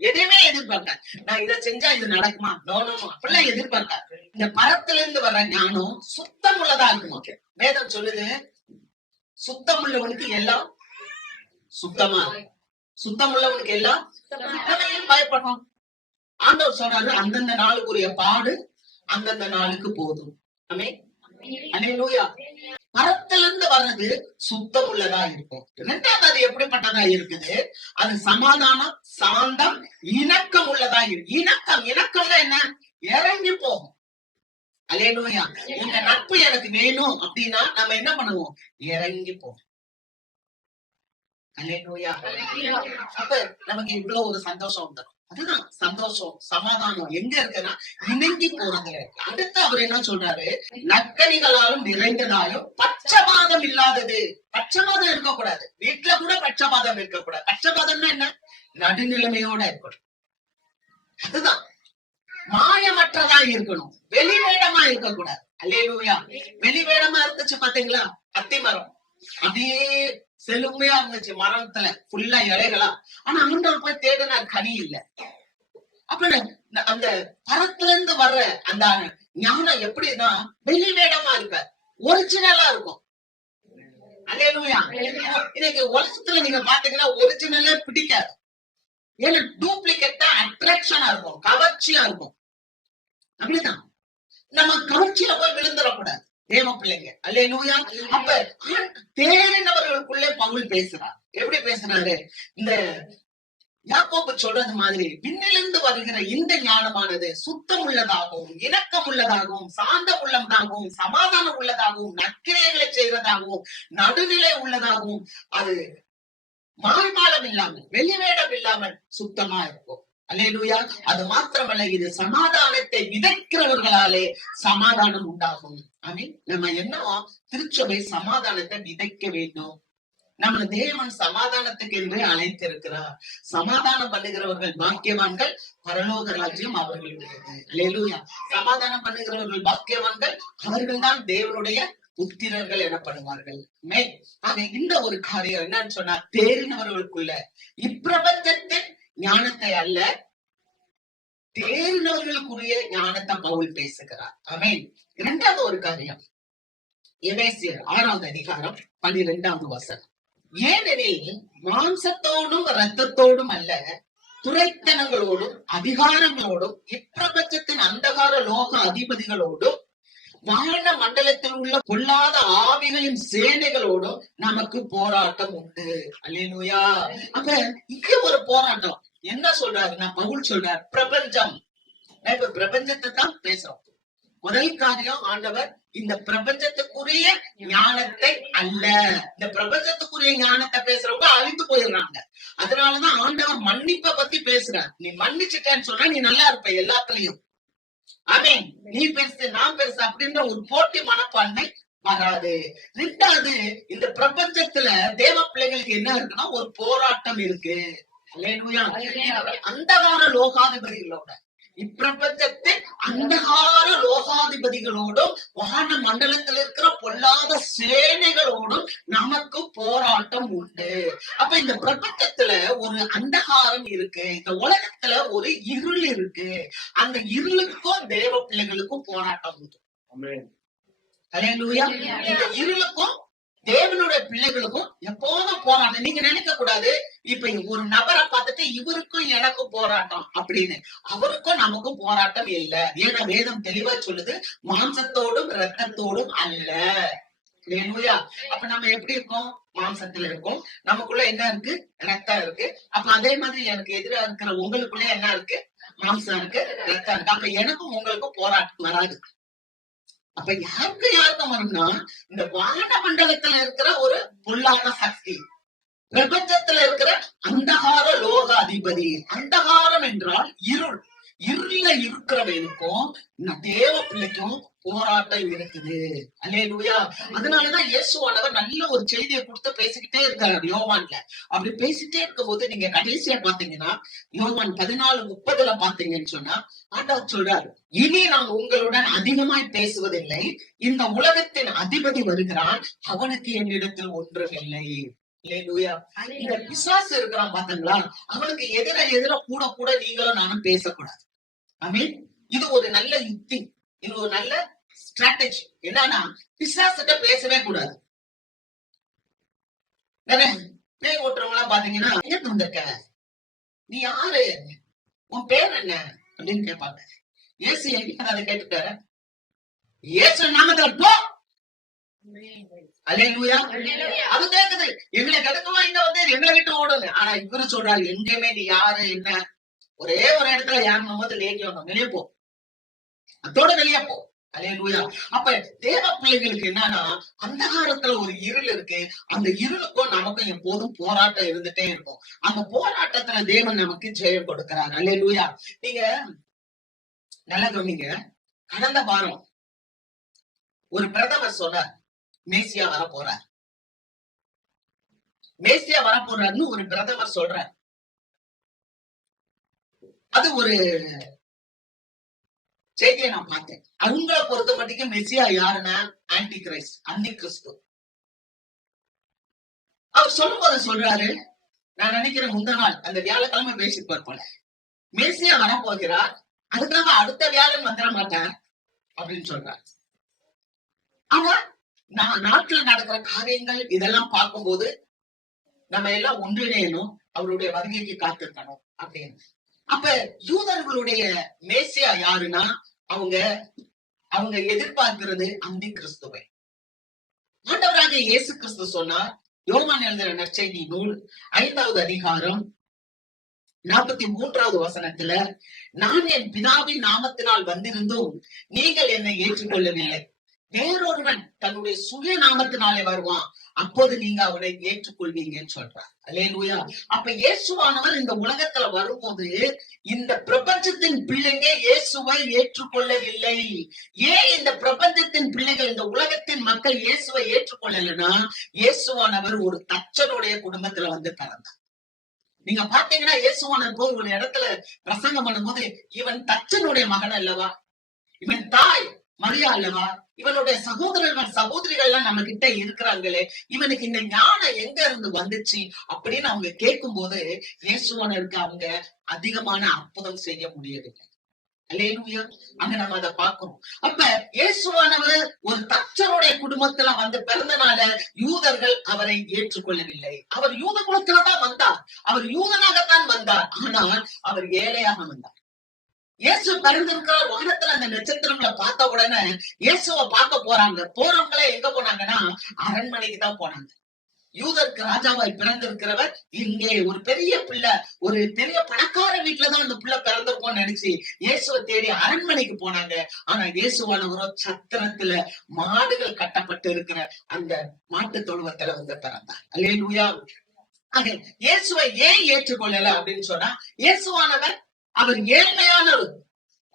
எதையுமே எதிர்பார்க்காது. நான் இதை செஞ்சா இது நடக்குமா, நோனமா, அப்படிலாம் எதிர்பார்க்காது. இந்த பரத்துல இருந்து வர்ற ஞானம் சுத்தம் உள்ளதா இருக்குமா. வேதம் சொல்லுது, சுத்தம் உள்ளவனுக்கு எல்லாம் சுத்தமா, சுத்தம் உள்ளவனுக்கு எல்லாம் பயப்படணும். ஆண்டவர் சொல்றாரு, அந்தந்த நாளுக்குரிய பாடு அந்தந்த நாளுக்கு போதும். ஆமே. அல்லேலூயா. பரத்துல இருந்து வர்றது சுத்தம் உள்ளதா இருக்கும். இரண்டாவது அது எப்படிப்பட்டதா இருக்குது, அது சமாதானம், சாந்தம், இணக்கம் உள்ளதா இருக்கு. இணக்கம்னா என்ன, இறங்கி போகும். அல்லேலூயா. இந்த நட்பு எனக்கு வேணும் அப்படின்னா நம்ம என்ன பண்ணுவோம், இறங்கி போகும். அல்லேலூயா. அப்ப நமக்கு இவ்வளவு ஒரு சந்தோஷம் வந்துடும். அதுதான் சந்தோஷம், சமாதானம் எங்க இருக்குன்னா இணங்கி போறது. அடுத்து அவர் என்ன சொல்றாரு, நற்கனிகளாலும் நிறைந்ததாலும் பட்சபாதம் இல்லாதது. பட்சபாதம் இருக்கக்கூடாது, வீட்டுல கூட பட்சபாதம் இருக்கக்கூடாது. பட்சபாதம்னா என்ன? நடுநிலைமையோட இருக்கணும். அதுதான் மாயமற்றதா இருக்கணும், வெளிவேடமா இருக்கக்கூடாது. அல்லேலூயா. வெளிவேடமா இருந்துச்சு பாத்தீங்களா, அத்தி மரம் அப்படியே செழுமையா இருந்துச்சு, மரத்துல ஃபுல்லா இலைகளா. ஆனா ஆண்டவர் போய் தேடினார், கனி இல்ல. அப்ப அந்த மரத்துல இருந்து வர்ற அந்த ஞானம் எப்படின்னா வெளிவேடமா இருக்க, ஒரிஜினலா இருக்கும். அல்லேலூயா. இன்னைக்கு உலகத்துல நீங்க பாத்தீங்கன்னா ஒரிஜினலே பிடிக்காது. ஏன்னா டூப்ளிகேட்டா அட்ராக்ஷனா இருக்கும், கவர்ச்சியா இருக்கும். அப்படிதான் நம்ம கவர்ச்சியில போய் விழுந்துடக்கூடாது தேவ பிள்ளைங்க. அல்லேலூயா. அப்ப தேறினவர்களுக்குள்ளே பவுல் பேசுறார். எப்படி பேசுறாரு? இந்த யாக்கோபு சொல்றது மாதிரி விண்ணிலிருந்து வருகிற இந்த ஞானமானது சுத்தம் உள்ளதாகவும், இணக்கம் உள்ளதாகவும், சாந்தம் உள்ளதாகவும், சமாதானம் உள்ளதாகவும், நற்கிரியைகளை செய்வதாகவும், நடுநிலை உள்ளதாகவும், அது மாய்மாலம் இல்லாமல், வெளிவேடம் இல்லாமல் சுத்தமா இருக்கும். அல்லேலூயா. அது மாத்திரமல்ல, இது சமாதானத்தை விதைக்கிறவர்களாலே சமாதானம் உண்டாகும். ஆமென். நம்ம என்னவோ திருச்சபை சமாதானத்தை விதைக்க வேண்டும். நம்ம தேவன் சமாதானத்துக்கு என்று அழைத்திருக்கிறார். சமாதானம் பண்ணுகிறவர்கள் பாக்கியவான்கள், பரலோக ராஜ்யம் அவர்களுடையது. அல்லேலூயா. சமாதானம் பண்ணுகிறவர்கள் பாக்கியவான்கள், அவர்கள் தான் தேவனுடைய புத்திரர்கள் எனப்படுவார்கள். ஆக இந்த ஒரு காரியம் என்னன்னு சொன்னா, தேறினவர்களுக்குள்ள இப்பிரபஞ்சத்தின் ஞானத்தை அல்ல, தேறினவர்களுக்குரிய ஞானத்தை பவுல் பேசுகிறார். ஆமென். இரண்டாவது ஒரு காரியம், எபேசியர் 6வது அதிகாரம் 12வது வசனம். ஏனெனில் மாம்சத்தோடும் இரத்தத்தோடும் அல்ல, துரைத்தனங்களோடும் அதிகாரங்களோடும் இப்பிரபஞ்சத்தின் அந்தகார லோக அதிபதிகளோடும் வான மண்டலத்தில் உள்ள பொல்லாத ஆவிகளின் சேனைகளோடும் நமக்கு போராட்டம் உண்டு. அல்லேலூயா. அப்ப இங்க ஒரு போராட்டம். என்ன சொல்றாருன்னா, பவுல் சொல்றார் பிரபஞ்சம். இப்ப பிரபஞ்சத்தை தான் பேசுறோம். முதல் காரியம், ஆண்டவர் இந்த பிரபஞ்சத்துக்குரிய ஞானத்தை அல்ல. இந்த பிரபஞ்சத்துக்குரிய ஞானத்தை பேசுறவங்க அழிந்து போயிடுறாங்க. அதனாலதான் ஆண்டவர் மன்னிப்பை பத்தி பேசுறார். நீ மன்னிச்சுட்டேன்னு சொன்னா நீ நல்லா இருப்ப எல்லாத்துலயும். ஆமென். நீ பெருசு நான் பெருசு அப்படின்ற ஒரு போட்டி மனப்பான்மை வராது. ரெண்டாவது, இந்த பிரபஞ்சத்துல தேவ பிள்ளைகளுக்கு என்ன இருக்குன்னா ஒரு போராட்டம் இருக்கு. அல்லேலூயா. அந்தகார லோகாதிபதிகளோட, இப்பிரபஞ்சத்தின் அந்தகார லோகாதிபதிகளோடும் வான மண்டலத்தில் இருக்கிற பொல்லாத சேனைகளோடும் நமக்கு போராட்டம் உண்டு. அப்ப இந்த பிரபஞ்சத்துல ஒரு அந்தகாரம் இருக்கு, இந்த உலகத்துல ஒரு இருள் இருக்கு. அந்த இருளுக்கும் தேவ பிள்ளைகளுக்கும் போராட்டம் உண்டு. அல்லேலூயா. இந்த இருளுக்கும் தேவனுடைய பிள்ளைகளுக்கும் எப்போதும் போராட்டம். நீங்க நினைக்க கூடாது, இப்ப ஒரு நபரை பார்த்துட்டு இவருக்கும் எனக்கும் போராட்டம் அப்படின்னு. அவருக்கும் நமக்கும் போராட்டம் இல்ல. ஏன்னா வேதம் தெளிவா சொல்லுது, மாம்சத்தோடும் இரத்தத்தோடும் அல்ல. அல்லேலூயா. அப்ப நம்ம எப்படி இருக்கோம்? மாம்சத்துல இருக்கோம். நமக்குள்ள என்ன இருக்கு? ரத்தம் இருக்கு. அப்ப அதே மாதிரி எனக்கு எதிராக இருக்கிற உங்களுக்குள்ள என்ன இருக்கு? மாம்சம் இருக்கு, ரத்தம் இருக்கு. அப்ப எனக்கும் உங்களுக்கும் போராட்டம் வராது. அப்ப யாருக்கும் வரும்னா, இந்த வான மண்டலத்துல இருக்கிற ஒரு பொல்லாத சக்தி, பிரபஞ்சத்துல இருக்கிற அந்தகார லோக அதிபதி. அந்தகாரம் என்றால் இருள். இருள இருக்கிறவனுக்கும் தேவ பிள்ளைக்கும் போராட்டம் இருக்குது. அல்லேலூயா. அதனாலதான் இயேசுவானவர் நல்ல ஒரு செய்தியை கொடுத்து பேசிக்கிட்டே இருக்காரு யோவான்ல. அப்படி பேசிட்டே இருக்கும் போது நீங்க கடைசியா பாத்தீங்கன்னா, யோவான் 14:30 பாத்தீங்கன்னு சொன்னா ஆண்டவர் சொல்றாரு, இனி நான் உங்களுடன் அதிகமாய் பேசுவதில்லை, இந்த உலகத்தின் அதிபதி வருகிறான், அவனுக்கு என்னிடத்தில் ஒன்றுமில்லை. அல்லேலூயா. இந்த பிசாசு இருக்கிறான் பாத்தீங்களா, அவனுக்கு எதிர கூட கூட நீங்களும் நானும் பேசக்கூடாது. ஆமென். இது ஒரு நல்ல யுக்தி, இது ஒரு நல்ல ஸ்ட்ராட்டஜி. என்னன்னா, பிசாசுகிட்ட பேசவே கூடாது. பேய் ஓட்டுறவங்க பாத்தீங்கன்னா, ஏன் வந்திருக்க, நீ யாரு, உன் பேர் என்ன அப்படின்னு கேட்பாங்க. இயேசு என்கிட்ட அதை கேட்டுட்டாரு, இயேசு நாமத்துல போ. அல்லேலூயா. அது கேக்குது, எங்களை கிடக்குவா இங்க வந்து எங்களை விட்டு ஓடுது. ஆனா இவரு சொல்றாரு, எங்கேயுமே நீ யாரு என்ன, ஒரே ஒரு இடத்துல யாருன்னு போது வெளியே போ, அதோட வெளியே போ. அல்லேலூயா. அப்ப தேவ பிள்ளைகளுக்கு என்னன்னா, அந்தகாரத்துல ஒரு இருள் இருக்கு. அந்த இருளுக்கும் நமக்கும் எப்போதும் போராட்டம் இருந்துட்டே இருக்கும். அந்த போராட்டத்துல தேவன் நமக்கு ஜெயம் கொடுக்கிறார். அல்லேலூயா. நீங்க நல்லா கவனிங்க. கடந்த வாரம் ஒரு பிரதமர் சொன்னார், மேசியா வர போறார். மேசியா வர போறாருன்னு ஒரு பிரதமர் சொல்றார். அது ஒரு செய்தியை நான் பார்த்தேன். அவங்களை பொறுத்த மட்டும் மெசியா யாருன்னா ஆன்டி கிரைஸ்ட், அந்தி கிறிஸ்து. அவர் சொல்லும் போது சொல்றாரு, நான் நினைக்கிறேன் முந்த நாள் அந்த வியாழக்கிழமை பேசிப்பார் போல, மேசியா வர போகிறார், அதுக்காக அடுத்த வியாழன் வந்துட மாட்டார் அப்படின்னு சொல்றாரு. ஆனா நாட்டுல நடக்கிற காரியங்கள் இதெல்லாம் பார்க்கும்போது நம்ம எல்லாம் ஒன்றிணையணும், அவருடைய வருகைக்கு காத்திருக்கணும் அப்படின்னு. அப்ப யூதர்களுடைய மேசியா யாருன்னா அவங்க எதிர்பார்க்கிறது அந்தி கிறிஸ்துவை. ஆண்டவராக இயேசு கிறிஸ்து சொன்னார், யோவான் எழுதின நற்செய்தி நூல் 5வது அதிகாரம் 43வது வசனத்துல, நான் என் பிதாவின் நாமத்தினால் வந்திருந்தும் நீங்கள் என்னை ஏற்றுக்கொள்ளவில்லை. வேறொருவன் தன்னுடைய சுய நாமத்தினாலே வருவான், அப்போது நீங்க அவனை ஏற்றுக்கொள்வீங்கன்னு சொல்றார். அல்லேலூயா. அப்ப இயேசுவானவர் இந்த உலகத்துல வரும்போது இந்த பிரபஞ்சத்தின் பிள்ளைங்க இயேசுவை ஏற்றுக்கொள்ளவில்லை. ஏன் இந்த பிரபஞ்சத்தின் பிள்ளைகள், இந்த உலகத்தின் மக்கள் இயேசுவை ஏற்றுக்கொள்ளலைன்னா, இயேசுவானவர் ஒரு தச்சனுடைய குடும்பத்துல வந்து பிறந்தார். நீங்க பாத்தீங்கன்னா இயேசுவானவர் போய் ஒரு இடத்துல பிரசங்கம் பண்ணும்போது, இவன் தச்சனுடைய மகன் அல்லவா, இவன் தாய் மரியா அல்லவா, இவனுடைய சகோதரர்கள் சகோதரிகள் எல்லாம் நம்ம கிட்ட இருக்கிறாங்களே, இவனுக்கு இந்த ஞானம் எங்க இருந்து வந்துச்சு அப்படின்னு அவங்க கேட்கும் போது இயேசுவானவருக்கு அவங்க அதிகமான அற்புதம் செய்ய முடியவில்லை. அல்லேலூயா. அங்க நம்ம அதை பார்க்கிறோம். அப்ப இயேசுவானவர் ஒரு தச்சனுடைய குடும்பத்துல வந்து பிறந்தனால யூதர்கள் அவரை ஏற்றுக்கொள்ளவில்லை. அவர் யூத குலத்துலதான் வந்தார், அவர் யூதனாகத்தான் வந்தார், ஆனால் அவர் ஏழையாக வந்தார். இயேசு பிறந்திருக்கிற வானத்துல அந்த நட்சத்திரங்களை பார்த்த உடனே இயேசுவை பார்க்க போறாங்க. போறவங்களே எங்க போனாங்கன்னா அரண்மனைக்கு தான் போனாங்க. யூதருக்கு ராஜாவாய் பிறந்திருக்கிறவர் இங்கே ஒரு பெரிய பிள்ளை, ஒரு பெரிய பணக்கார வீட்டுலதான் அந்த பிள்ளை பிறந்திருக்கும்னு நினைச்சு இயேசுவை தேடி அரண்மனைக்கு போனாங்க. ஆனா இயேசுவானவரோ சத்திரத்துல மாடுகள் கட்டப்பட்டு இருக்கிற அந்த மாட்டு தொழுவத்துல வந்து பிறந்தார். அல்லேலூயா. இயேசுவை ஏன் ஏற்றுக்கொள்ளல அப்படின்னு சொன்னா, இயேசுவானவர் அவர் ஏழ்மையான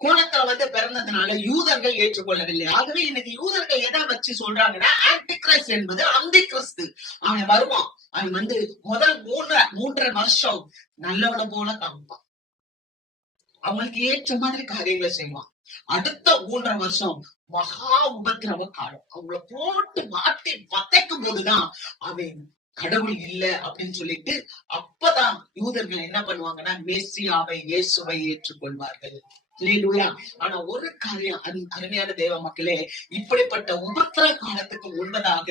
கோணத்துல வந்து பிறந்ததுனால யூதர்கள் ஏற்றுக்கொள்ளவில்லை. ஆகவே இன்னைக்கு யூதர்கள் எதை வச்சு சொல்றாங்கன்னா, ஆன்டி கிரைஸ்ட் என்பது அந்தி கிறிஸ்து. அவன் வருவான், அவன் வந்து முதல் 3.5 வருஷம் நல்லவனை போல காமிப்பான், அவங்களுக்கு ஏற்ற மாதிரி காரியங்களை செய்வான். அடுத்த 3.5 வருஷம் மகா உபத்திரவ காலம், அவங்கள போட்டு மாட்டி வதைக்கும் போதுதான் அவன் கடவுள் இல்ல அப்படின்னு சொல்லிட்டு அப்பதான் யூதர்கள் என்ன பண்ணுவாங்கன்னா மேசியாவை இயேசுவை ஏற்றுக்கொள்வார்கள். ஆனா ஒரு காரியம் அருமையான தேவ மக்களே, இப்படிப்பட்ட உபத்திர காலத்துக்கு முன்பதாக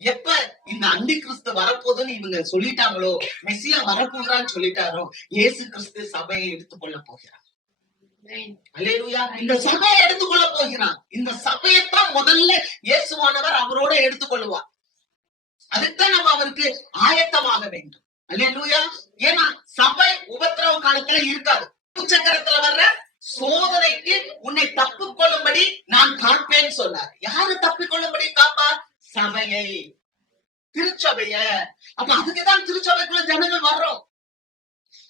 எப்ப இந்த அந்தி கிறிஸ்து வரப்போதுன்னு இவங்க சொல்லிட்டாங்களோ, மெசியா வரப்போகிறான்னு சொல்லிட்டாரோ, இயேசு கிறிஸ்து சபையை எடுத்துக்கொள்ள போகிறார். அல்லேலூயா. இந்த சபையை எடுத்துக்கொள்ள போகிறார். இந்த சபையத்தான் முதல்ல இயேசுவானவர் அவரோட எடுத்துக்கொள்வார். அதுதான் நம்ம அவருக்கு ஆயத்தமாக வேண்டும். அல்லேலூயா. ஏன்னா சபை உபத்திரவ காலத்துல இருக்காது. உச்சக்கரத்துல வர்ற சோதனைக்கு உன்னை தப்பிக்கொள்ளும்படி நான் காப்பேன்னு சொன்னார். யாரு தப்பிக்கொள்ளும்படி காப்பார்? சபையை, திருச்சபைய. அப்ப அதுக்குதான் திருச்சபைக்குள்ள ஜனங்கள் வர்றோம்.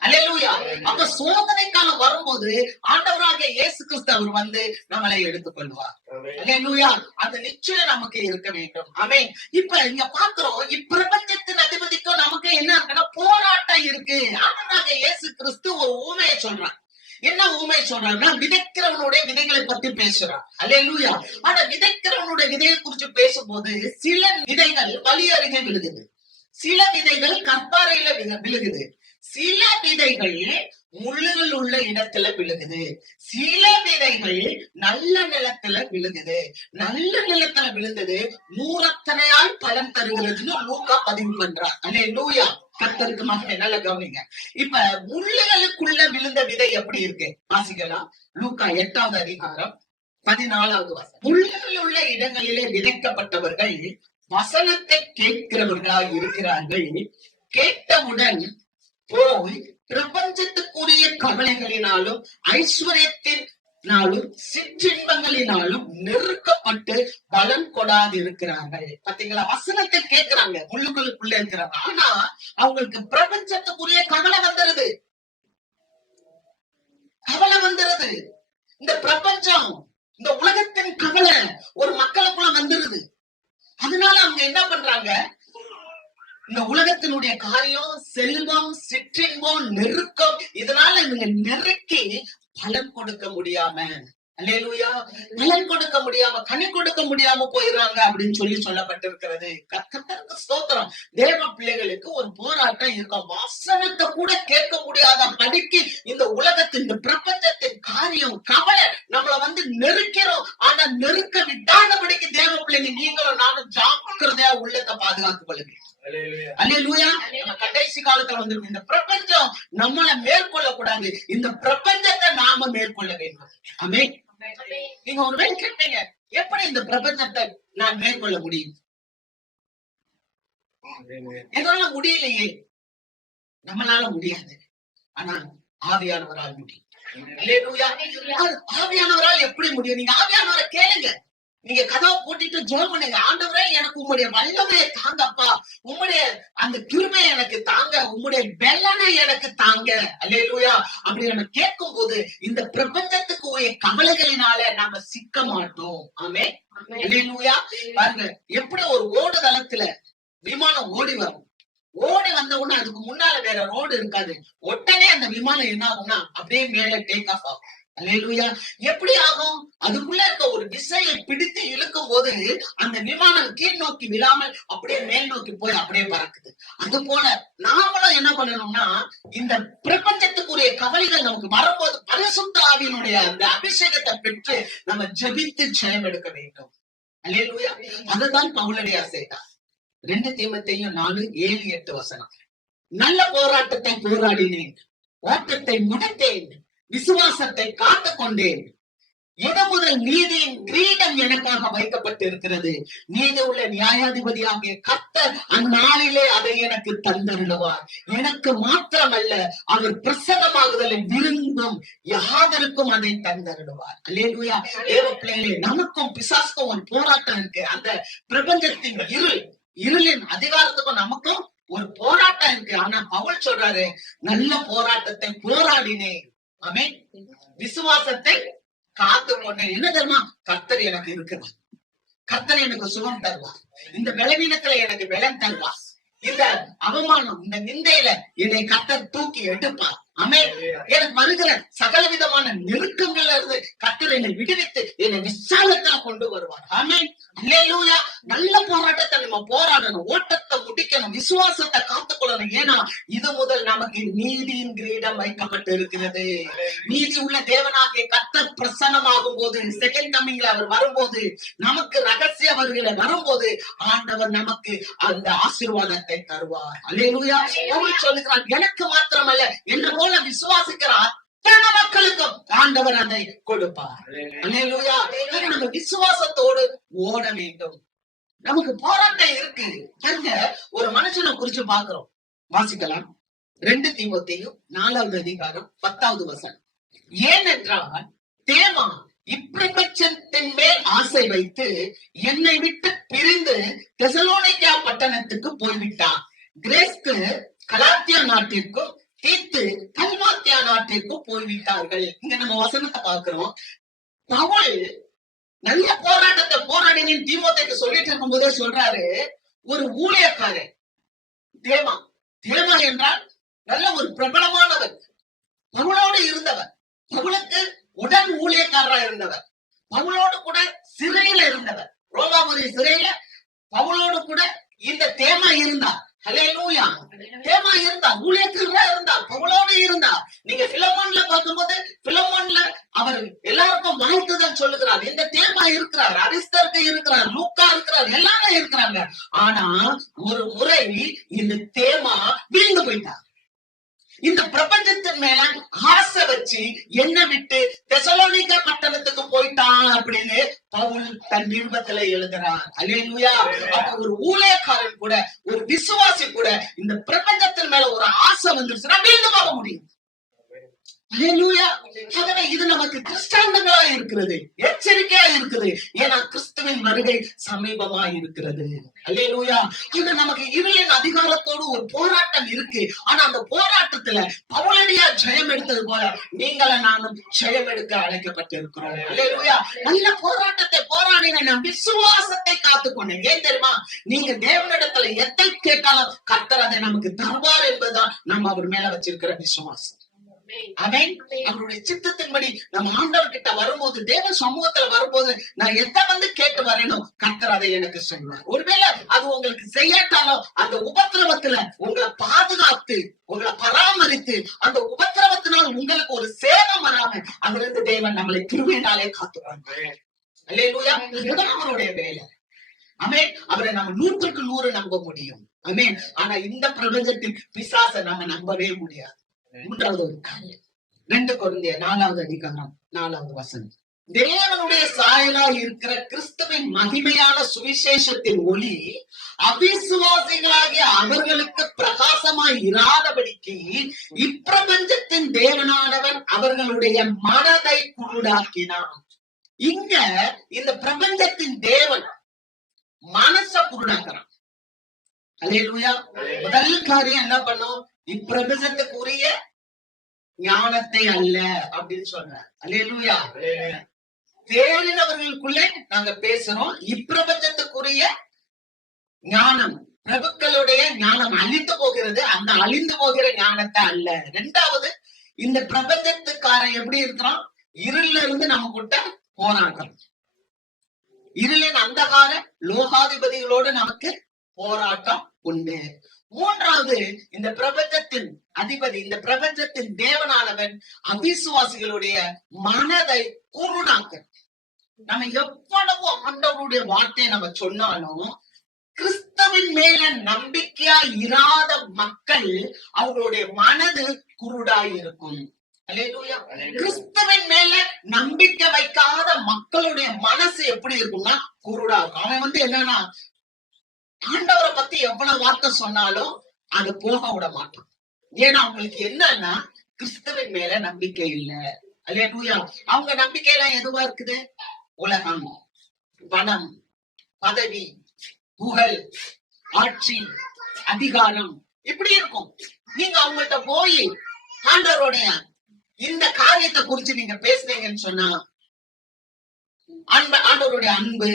அல்லேலூயா. அப்ப சோதனை காலம் வரும்போது ஆண்டவராகிய இயேசு கிறிஸ்து அவர் வந்து நம்மளை எடுத்துக்கொள்வார். அல்லேலூயா. அந்த நிச்சயம் நமக்கு இருக்க வேண்டும். ஆமென். இப்ப இங்க பாக்குறோம், இப்பிரபஞ்சத்தின் அதிபதிக்கும் நமக்கு என்ன இருக்குன்னா போராட்டம் இருக்கு. ஆண்டவராகிய இயேசு கிறிஸ்து ஒரு ஊமையை சொல்றார். என்ன ஊமை சொல்றாருன்னா, விதைக்கிறவனுடைய விதைகளை பத்தி பேசுறான். அல்லேலூயா. ஆனா விதைக்கிறவனுடைய விதையை குறிச்சு பேசும்போது சில விதைகள் வழி அருகே விழுகுது, சில விதைகள் கற்பாறையில விழுகுது, சில விதைகள் முள்ளுகள் உள்ள இடத்துல விழுகுது, சில விதைகள் நல்ல நிலத்துல விழுகுது. நல்ல நிலத்துல விழுந்தது நூறத்தனையால் பலன் தருகிறதுன்னு லூக்கா பதிவு பண்றார். அல்லேலூயா. கர்த்தருக்கு மகிமை. நல்ல கவனிங்க. இப்ப முள்ளுகளுக்குள்ள விழுந்த விதை எப்படி இருக்கு வாசிக்கலாம். லூக்கா 8வது அதிகாரம் 14வது வசனம். முள்ளுகள் உள்ள இடங்களிலே விதைக்கப்பட்டவர்கள் வசனத்தை கேட்கிறவர்களாய் இருக்கிறார்கள். கேட்டவுடன் போய் பிரபஞ்சத்துக்குரிய கவலைகளினாலும் ஐஸ்வர்யத்தின் சிற்றின்பங்களினாலும் நெருக்கப்பட்டு பலன் கொடாது இருக்கிறார்கள். பாத்தீங்களா, வசனத்தை கேட்கிறாங்க, முள்ளுகளுக்குள்ள இருக்கிறாங்க. ஆனா அவங்களுக்கு பிரபஞ்சத்துக்குரிய கவலை வந்துருது. இந்த பிரபஞ்சம், இந்த உலகத்தின் கவலை ஒரு மக்களுக்குள்ள வந்துருது. அதனால அவங்க என்ன பண்றாங்க, இந்த உலகத்தினுடைய காரியம், செல்வம், சிற்றின்பம், நெருக்கம், இதனால இவங்க நெருக்கி பலன் கொடுக்க முடியாம, அல்லேலூயா, பலன் கொடுக்க முடியாம, கனி கொடுக்க முடியாம போயிடுறாங்க அப்படின்னு சொல்லப்பட்டிருக்கிறது. கர்த்தருக்கு ஸ்தோத்திரம். தேவ பிள்ளைகளுக்கு ஒரு போராட்டம் இருக்கும். வசனத்தை கூட கேட்க முடியாத படிக்கு இந்த உலகத்தின், இந்த பிரபஞ்சத்தின் காரியம், கவலை நம்மள நெருக்கிறோம். ஆனா நெருக்க விட்டாதபடிக்கு தேவ பிள்ளைங்க நீங்களும் நானும் ஜாக்கிரதையா உள்ளத்தை பாதுகாத்துக் கொள்ளுங்க. அல்லேலூயா. கடைசி காலத்துல வந்திருக்கும் இந்த பிரபஞ்சம் நம்மளை மேற்கொள்ள கூடாது, இந்த பிரபஞ்சத்தை நாம மேற்கொள்ள வேண்டும். ஆமென். நீங்க ஒருவேளை கேட்டீங்க, எப்படி இந்த பிரபஞ்சத்தை நான் மேற்கொள்ள முடியும்? என்னால முடியலையே. நம்மளால முடியாது, ஆனா ஆவியானவரால் முடியும். ஆவியானவரால் எப்படி முடியும்? நீங்க ஆவியானவரை கேளுங்க. நீங்க கதவை கூட்டிட்டு ஜெபம் பண்ணுங்க. ஆண்டவரே, எனக்கு உங்களுடைய வல்லமையை தாங்கப்பா, உங்களுடைய அந்த கிருபையை எனக்கு தாங்க, உங்களுடைய பெலனை எனக்கு தாங்க. அல்லேலூயா. அப்படி நம்ம கேட்கும் போது இந்த பிரபஞ்சத்துக்கு உரிய கவலைகளினால நாம சிக்க மாட்டோம். ஆமே. அல்லேலூயா. பாருங்க, எப்படி ஒரு ஓடுதளத்துல விமானம் ஓடி வரும். ஓடி வந்த உடனே அதுக்கு முன்னால வேற ரோடு இருக்காது. உடனே அந்த விமானம் என்ன ஆகும்னா அப்படியே மேல டேக் ஆஃப் ஆகும். அல்லேலூயா. எப்படி ஆகும்? அதுக்குள்ள இருக்க ஒரு விசையை பிடித்து இழுக்கும் போது அந்த விமானம் கீழ் நோக்கி விழாமல் அப்படியே மேல் நோக்கி போய் அப்படியே பறக்குது. அது போல நாமளும் என்ன பண்ணணும்னா, இந்த பிரபஞ்சத்துக்குரிய கவலைகள் நமக்கு வரும்போது பரிசுத்த ஆவியினுடைய அந்த அபிஷேகத்தை பெற்று நம்ம ஜெபித்து ஜெயம் எடுக்க வேண்டும். அல்லேலூயா. அதுதான் பவுலடியா செய்தார். 2 தீமோத்தேயு 4:7-8 நல்ல போராட்டத்தை போராடினேன், ஓட்டத்தை முடித்தேன், விசுவாசத்தை காத்துக் கொண்டேன். முதல் நீதியின் கிரீடம் எனக்காக வைக்கப்பட்டிருக்கிறது. நீதி உள்ள நியாயாதிபதியாகிய கர்த்தர் அந்நாளிலே அதை எனக்கு தந்தருளுவார். எனக்கு மாத்திரமல்ல, அவர் பிரசவமாகுதலை விரும்பும் யாவருக்கும் அதை தந்தருளுவார். அல்லேலூயா. தேவ பிள்ளைகளே, நமக்கும் பிசாசுக்கும் ஒரு போராட்டம் இருக்கு. அந்த பிரபஞ்சத்தின் இருளின் அதிகாரத்துக்கும் நமக்கும் ஒரு போராட்டம் இருக்கு. ஆனா பவுல் சொல்றாரு, நல்ல போராட்டத்தை போராடினேன். ஆமென். விசுவாசத்தை காத்து கொண்டேன். என்ன தெரியுமா? கர்த்தர் எனக்கு இருக்கிறார். கர்த்தர் எனக்கு சுகம் தருவார். இந்த பலவீனத்துல எனக்கு பலன் தருவார். இந்த அவமானம், இந்த நிந்தையில என்னை கர்த்தர் தூக்கி எடுப்பார். ஆமென். எனக்கு வருகிற சகல விதமான நெருக்கங்கள்ல இருந்து கர்த்தர் என்னை விடுவித்து என்னை விசாலத்துல கொண்டு வருவார். ஆமென். அல்லேலூயா. நல்ல போராட்டத்தை நம்ம போராடணும், ஓட்டத்தை முடிக்கணும், விசுவாசத்தை காத்துக்கொள்ளணும். ஏன்னா இது முதல் நமக்கு நீதியின் கிரீடம் வைக்கப்பட்டு இருக்கிறது. நீதி உள்ள தேவனாகிய கர்த்தர் பிரசன்னமாகும் போது, செகண்ட் கமிங்ல அவர் வரும்போது, நமக்கு ரகசிய வருகையில வரும்போது ஆண்டவர் நமக்கு அந்த ஆசீர்வாதத்தை தருவார். அல்லேலூயா. பவுல் சொல்லுகிறார், எனக்கு மாத்திரமல்ல, என்று போல விசுவாசிக்கிற அத்தனை மக்களுக்கும் ஆண்டவர் அதை கொடுப்பார். அல்லேலூயா. நம்ம விசுவாசத்தோடு ஓட வேண்டும். நமக்கு போராட்டம் இருக்கு. பாருங்க, ஒரு மனுஷனை குறிச்சு பாக்குறோம். வாசிக்கலாம். 2 தீமோத்தேயு 4:10. ஏனென்றால் தேமா இப்பிரபஞ்சத்தின் மேல் ஆசை வைத்து என்னை விட்டு பிரிந்து தெசலோனிக்கா பட்டணத்துக்கு போய்விட்டான். கிரேஸ்கு கலாத்தியா நாட்டிற்கும் தீத்து கல்மாத்தியா நாட்டிற்கும் போய்விட்டார்கள். இங்க நம்ம வசனத்தை பார்க்கிறோம். பவுல் நல்ல போராட்டத்தை போராடினேன் தீமோத்தேயுக்கு சொல்லிட்டு இருக்கும் போதே சொல்றாரு, ஒரு ஊழியக்காரன் தேமா. தேமா என்றால் நல்ல ஒரு பிரபலமானவர், பவுலோடு இருந்தவர், பவுலுக்கு உடன் ஊழியக்காரரா இருந்தவர், பவுலோடு கூட சிறையில இருந்தவர். ரோமாபுரி சிறையில பவுலோடு கூட இந்த தேமா இருந்தார். அல்லேலூயா. தேமா இருந்தார், ஊழியக்காரரா இருந்தார், பவுலோடு இருந்தார். நீங்க பிலமோன்ல பார்க்கும்போது பிலமோன்ல அவர் எல்லாருக்கும் வாழ்த்துதான் சொல்லுகிறார். இந்த தேமா இருக்கிறார், அரிஸ்தர்க்கு இருக்கிறார், லூக்கா இருக்கிறார், எல்லாரும் இருக்கிறாங்க. ஆனா ஒரு முறை இந்த தேமா வீழ்ந்து போயிட்டார். இந்த பிரபஞ்சத்தின் மேல ஆசை வச்சு என்ன விட்டு தெசலோனிக்கா பட்டணத்துக்கு போயிட்டான் அப்படின்னு பவுல் தன் நிருபத்துல எழுதுறார். அல்லேலூயா. அப்ப ஒரு ஊழியக்காரன் கூட, ஒரு விசுவாசி கூட இந்த பிரபஞ்சத்தின் மேல ஒரு ஆசை வந்துருச்சுன்னா வீழ்ந்து போக முடியும். அல்லேலூயா. ஆகவே இது நமக்கு கிறிஸ்தாந்தங்களா இருக்கிறது, எச்சரிக்கையா இருக்குது. ஏன்னா கிறிஸ்துவின் வருகை சமீபமா இருக்கிறது. அல்லேலூயா. இது நமக்கு இருளின் அதிகாரத்தோடு ஒரு போராட்டம் இருக்கு. ஆனா அந்த போராட்டத்துல பவுலடியா ஜெயம் எடுத்தது போல நீங்களும் நானும் ஜெயம் எடுக்க அழைக்கப்பட்டிருக்கிறோம். அல்லேலூயா. நல்ல போராட்டத்தை போராடின நான் விசுவாசத்தை காத்துக்கொண்டேன். ஏன் தெரியுமா? நீங்க தேவனிடத்துல எதை கேட்டாலும் கர்த்தர் அதை நமக்கு தருவார் என்பதுதான் நம்ம அவர் மேல வச்சிருக்கிற விசுவாசம். அவன் அவருடைய சித்தத்தின்படி நம்ம ஆண்டவர் கிட்ட வரும்போது, தேவ சமூகத்துல வரும்போது, நான் எதை வந்து கேட்டு வரணும், கர்த்தர் அதை எனக்கு செய்வார். ஒருவேளை அது உங்களுக்கு செய்யாட்டாலும் அந்த உபத்திரவத்துல உங்களை பாதுகாத்து உங்களை பராமரித்து அந்த உபத்திரவத்தினால் உங்களுக்கு ஒரு சேதம் வராம அதுல இருந்து தேவன் நம்மளை கிருபையினாலே காத்துவாங்க. அல்லேலூயா. இதுதான் அவருடைய வேலை. ஆமென். அவரை நம்ம 100க்கு 100 நம்ப முடியும். ஆமென். ஆனா இந்த பிரபஞ்சத்தில் பிசாசை நம்ம நம்பவே முடியாது. 3வது ஒரு காரியம், 2 கொரிந்தியர் 4வது அதிகாரம் 4வது வசனம். தேவனுடைய சாயலா இருக்கிற கிறிஸ்துவின் மகிமையான சுவிசேஷத்தின் ஒளி அவிசுவாசிகளாகிய அவர்களுக்கு பிரகாசமாய் இராதபடிக்கு இப்பிரபஞ்சத்தின் தேவனானவன் அவர்களுடைய மனதை குருடாக்கினான். இங்க இந்த பிரபஞ்சத்தின் தேவன் மனச குருடாக்குறான். அல்லேலூயா. முதல் காரியம் என்ன பண்ணும்? இப்பிரபஞ்சத்துக்குரிய ஞானத்தை அல்ல அப்படின்னு சொல்றார். அல்லேலூயா. தேறினவர்களுக்குள்ளே நாங்க பேசுறோம். இப்பிரபஞ்சத்துக்குரிய ஞானம், பிரபுக்களுடைய ஞானம் அழிந்து போகிறது. அந்த அழிந்து போகிற ஞானத்தை அல்ல. 2வது, இந்த பிரபஞ்சத்துக்காரன் எப்படி இருக்கிறான்? இருள்ல இருந்து நம்ம கிட்ட போராட்டம். இருளின் அந்தகார லோகாதிபதிகளோடு நமக்கு போராட்டம் உண்டு. 3வது, இந்த பிரபஞ்சத்தின் அதிபதி, இந்த பிரபஞ்சத்தின் தேவனானவன் அவிசுவாசிகளுடைய மனதை குருடாக்க. நம்ம எவ்வளவு ஆண்டவருடைய வார்த்தையை நம்ம சொன்னாலும் கிறிஸ்துவின் மேல நம்பிக்கையா இராத மக்கள் அவர்களுடைய மனது குருடாய் இருக்கும். அல்லேலூயா. கிறிஸ்துவின் மேல நம்பிக்கை வைக்காத மக்களுடைய மனசு எப்படி இருக்கும்னா குருடா இருக்கும். அவன் வந்து என்னன்னா ஆண்டவரை பத்தி எவ்வளவு வார்த்தை சொன்னாலும் அது போக விட மாட்டான். ஏன்னா அவங்களுக்கு என்னன்னா கிறிஸ்துவின் மேல நம்பிக்கை இல்ல. அல்லேலூயா. அவங்க நம்பிக்கை எல்லாம் எதுவா இருக்குது? உலகம், பணம், பதவி, புகழ், ஆட்சி, அதிகாரம், இப்படி இருக்கும். நீங்க அவங்கள்ட்ட போய் ஆண்டவருடைய இந்த காரியத்தை குறிச்சு நீங்க பேசுறீங்கன்னு சொன்னா ஆண்டவருடைய அன்பு,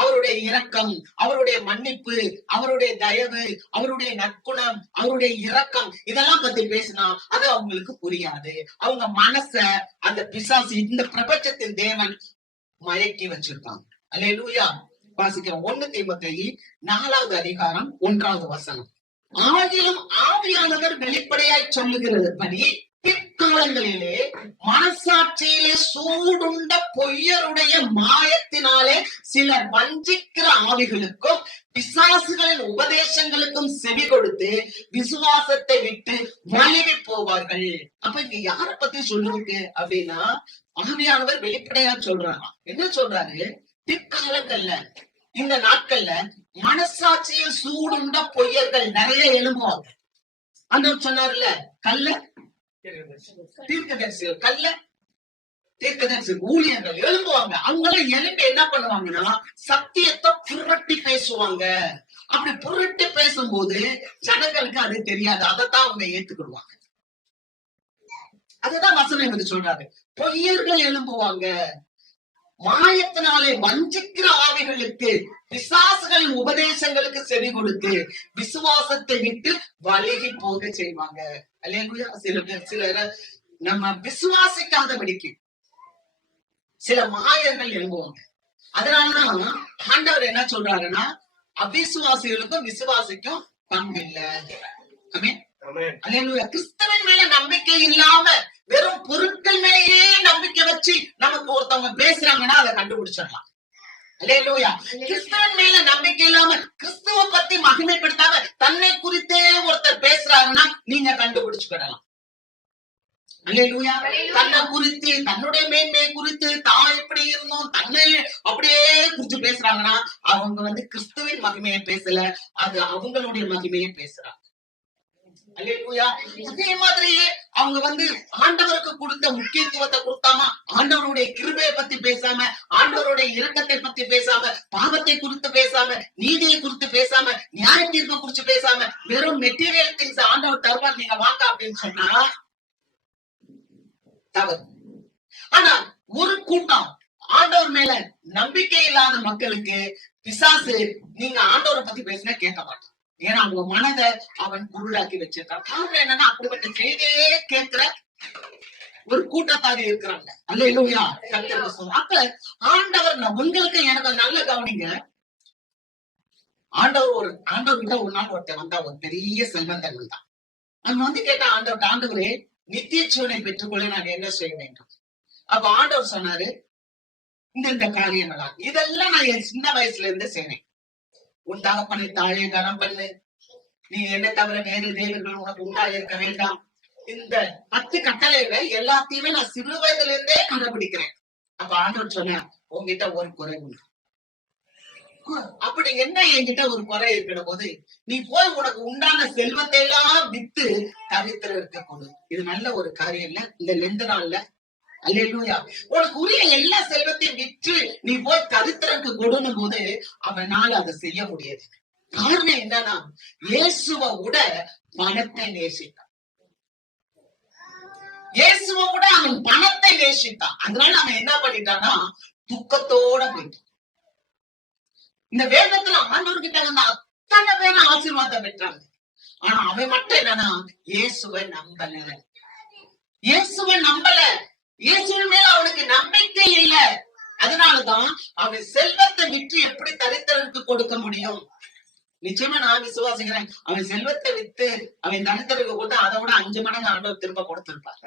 அவருடைய இரக்கம், அவருடைய மன்னிப்பு, அவருடைய தயவு, அவருடைய நற்குணம், அவருடைய இரக்கம், இதெல்லாம் பத்தி பேசினா அது அவங்களுக்கு புரியாது. அவங்க மனச அந்த பிசாசு, இந்த பிரபஞ்சத்தின் தேவன் மயக்கி வச்சிருக்காங்க. அல்லேலூயா. வாசிக்கிறோம் 1 தீமோத்தேயு 4வது அதிகாரம் 1வது வசனம். ஆகிலும் ஆவியானவர் வெளிப்படையாய் சொல்லுகிறபடி பிற்காலங்களிலே மனசாட்சியிலே சூடுண்ட பொய்யருடைய மாயத்தினாலே சிலர் வஞ்சிக்கிற ஆவிகளுக்கும் பிசாசுகளின் உபதேசங்களுக்கும் செவி கொடுத்து விசுவாசத்தை விட்டு வலிவி போவார்கள். அப்ப இங்க யார பத்தி சொல்லிருக்கு அப்படின்னா, ஆவியானவர் வெளிப்படையா சொல்றாங்க. என்ன சொல்றாரு? பிற்காலங்கள்ல, இந்த நாட்கள்ல மனசாட்சியில் சூடுண்ட பொய்யர்கள் நிறைய எழும்புவாங்க. அந்த சொன்னார்ல, கல்ல தீர்க்கதரிசிகள், கல்ல தீர்க்கதரிசிகள், ஊழியர்கள் எழும்புவாங்க. அவங்களாம் எழும்பி என்ன பண்ணுவாங்கன்னா சத்தியத்தை புரட்டி பேசுவாங்க. அப்படி புரட்டி பேசும்போது ஜனங்களுக்கு அது தெரியாது. அதைத்தான் அவங்க ஏத்துக்கிடுவாங்க. அதுதான் வசனம் எனக்கு சொல்றாரு. பொய்யர்கள் எழும்புவாங்க. மாயத்தினாலே வஞ்சிக்கிற ஆவிகளுக்கு, பிசாசுகளின் உபதேசங்களுக்கு செவி கொடுத்து விசுவாசத்தை விட்டு வலிகி போக செய்வாங்க. அல்லேலூயா. சிலர் நம்ம விசுவாசிக்காதபடிக்கு சில மாயங்கள் எழும்புவாங்க. அதனாலதான் ஆண்டவர் என்ன சொல்றாருன்னா, அவிசுவாசிகளுக்கும் விசுவாசிக்கும் பங்கு இல்லை. அல்லேலூயா. கிறிஸ்துவின் மேல நம்பிக்கை இல்லாம வெறும் பொருட்கள் மேலேயே நம்பிக்கை வச்சு நமக்கு ஒருத்தவங்க பேசுறாங்கன்னா அதை கண்டுபிடிச்சிடலாம். அல்லேலூயா. கிறிஸ்துவின் மேல நம்பிக்கை இல்லாம, கிறிஸ்துவ பத்தி மகிமைப்படுத்தாம தன்னை குறித்தே ஒருத்தர் பேசுறாருன்னா நீங்க கண்டுபிடிச்சுக்கிடலாம். அல்லேலூயா. தன்னை குறித்து, தன்னுடைய மேன்மையை குறித்து, தான் எப்படி இருந்தோம் தன்னை அப்படியே குறிச்சு பேசுறாங்கன்னா அவங்க வந்து கிறிஸ்துவின் மகிமையை பேசல, அது அவங்களுடைய மகிமையை பேசுறாங்க. அல்லேலூயா. அதே மாதிரியே அவங்க ஆண்டவருக்கு கொடுத்த முக்கியத்துவத்தை கொடுத்தாம, ஆண்டவருடைய கிருபையை பத்தி பேசாம, ஆண்டவருடைய இரக்கத்தை பத்தி பேசாம, பாவத்தை குறித்து பேசாம, நீதியை குறித்து பேசாம, நியாய தீர்ப்பை குறித்து பேசாம, வெறும் மெட்டீரியல் திங்ஸ் ஆண்டவர் தருவார் நீங்க வாங்க அப்படின்னு சொன்னா தவறு. ஆனா ஒரு கூட்டம் ஆண்டவர் மேல நம்பிக்கை இல்லாத மக்களுக்கு பிசாசு நீங்க ஆண்டவரை பத்தி பேசினா கேட்க மாட்டான். ஏன்னா அவங்க மனதை அவன் குருடாக்கி வச்சிருக்கான். காரணம் என்னன்னா அப்படிப்பட்ட செய்தியே கேட்கிற ஒரு கூட்டத்தாரி இருக்கிறாங்க. அல்லேலூயா. அப்ப ஆண்டவர் உங்களுக்கு எனக்கு நல்ல கவனிங்க. ஆண்டவர்கிட்ட ஒரு நாள் ஒருத்தர் வந்தா, ஒரு பெரிய செல்வந்தன் தான். அவன் கேட்டா ஆண்டவரே நித்திய ஜீவனை பெற்றுக்கொள்ள நான் என்ன செய்ய வேண்டும்? அப்ப ஆண்டவர் சொன்னாரு, இந்த காரியங்களா இதெல்லாம் நான் என் சின்ன வயசுல இருந்து செய்வேன். உன் தகப்பனை தாயை கனம் பண்ணு, நீ என்ன தவிர வேறு தேவர்கள் உனக்கு உண்டாயிருக்க வேண்டாம். இந்த 10 கட்டளைகளை எல்லாத்தையுமே நான் சிறு வயதுல இருந்தே கடைபிடிக்கிறேன். அப்ப ஆண்டவர் சொன்ன, உங்ககிட்ட ஒரு குறை உண்டு. அப்படி என்ன என்கிட்ட ஒரு குறை இருக்கிற போது, நீ போய் உனக்கு உண்டான செல்வத்தை எல்லாம் வித்து தரித்திரம் இருக்க கொடு. இது நல்ல ஒரு காரியம் இல்ல இந்த லெந்து நாள்ல. அல்லேலூயா. உனக்கு உரிய எல்லா செல்வத்தையும் விற்று நீ போய் தரித்திரக்கு கொடுக்கும் போது அவனால அதை செய்ய முடியாது. காரணம் என்னன்னா, இயேசுவை விட பணத்தை நேசித்தான். இயேசுவை விட அவன் பணத்தை நேசித்தான். அதனால அவன் என்ன பண்ணிட்டான்னா துக்கத்தோட போயிட்டான். இந்த வேதத்துல ஆண்டவர்கிட்ட வந்து அத்தனை பேரும் ஆசீர்வாதம் பெற்றாங்க. ஆனா அவன் மட்டும் என்னன்னா இயேசுவை நம்பல. இயேசுவை நம்பல. இயேசுவின் மேல அவனுக்கு நம்பிக்கை இல்லை. அதனாலதான் அவன் செல்வத்தை விற்று எப்படி தரித்திரருக்கு கொடுக்க முடியும்? நிச்சயமா நான் விசுவாசிக்கிறேன், அவன் செல்வத்தை வித்து அவன் தரித்திரருக்கு கொடுத்து அதை விட 5 மடங்கு ஆண்டவர் திரும்ப கொடுத்திருப்பார்.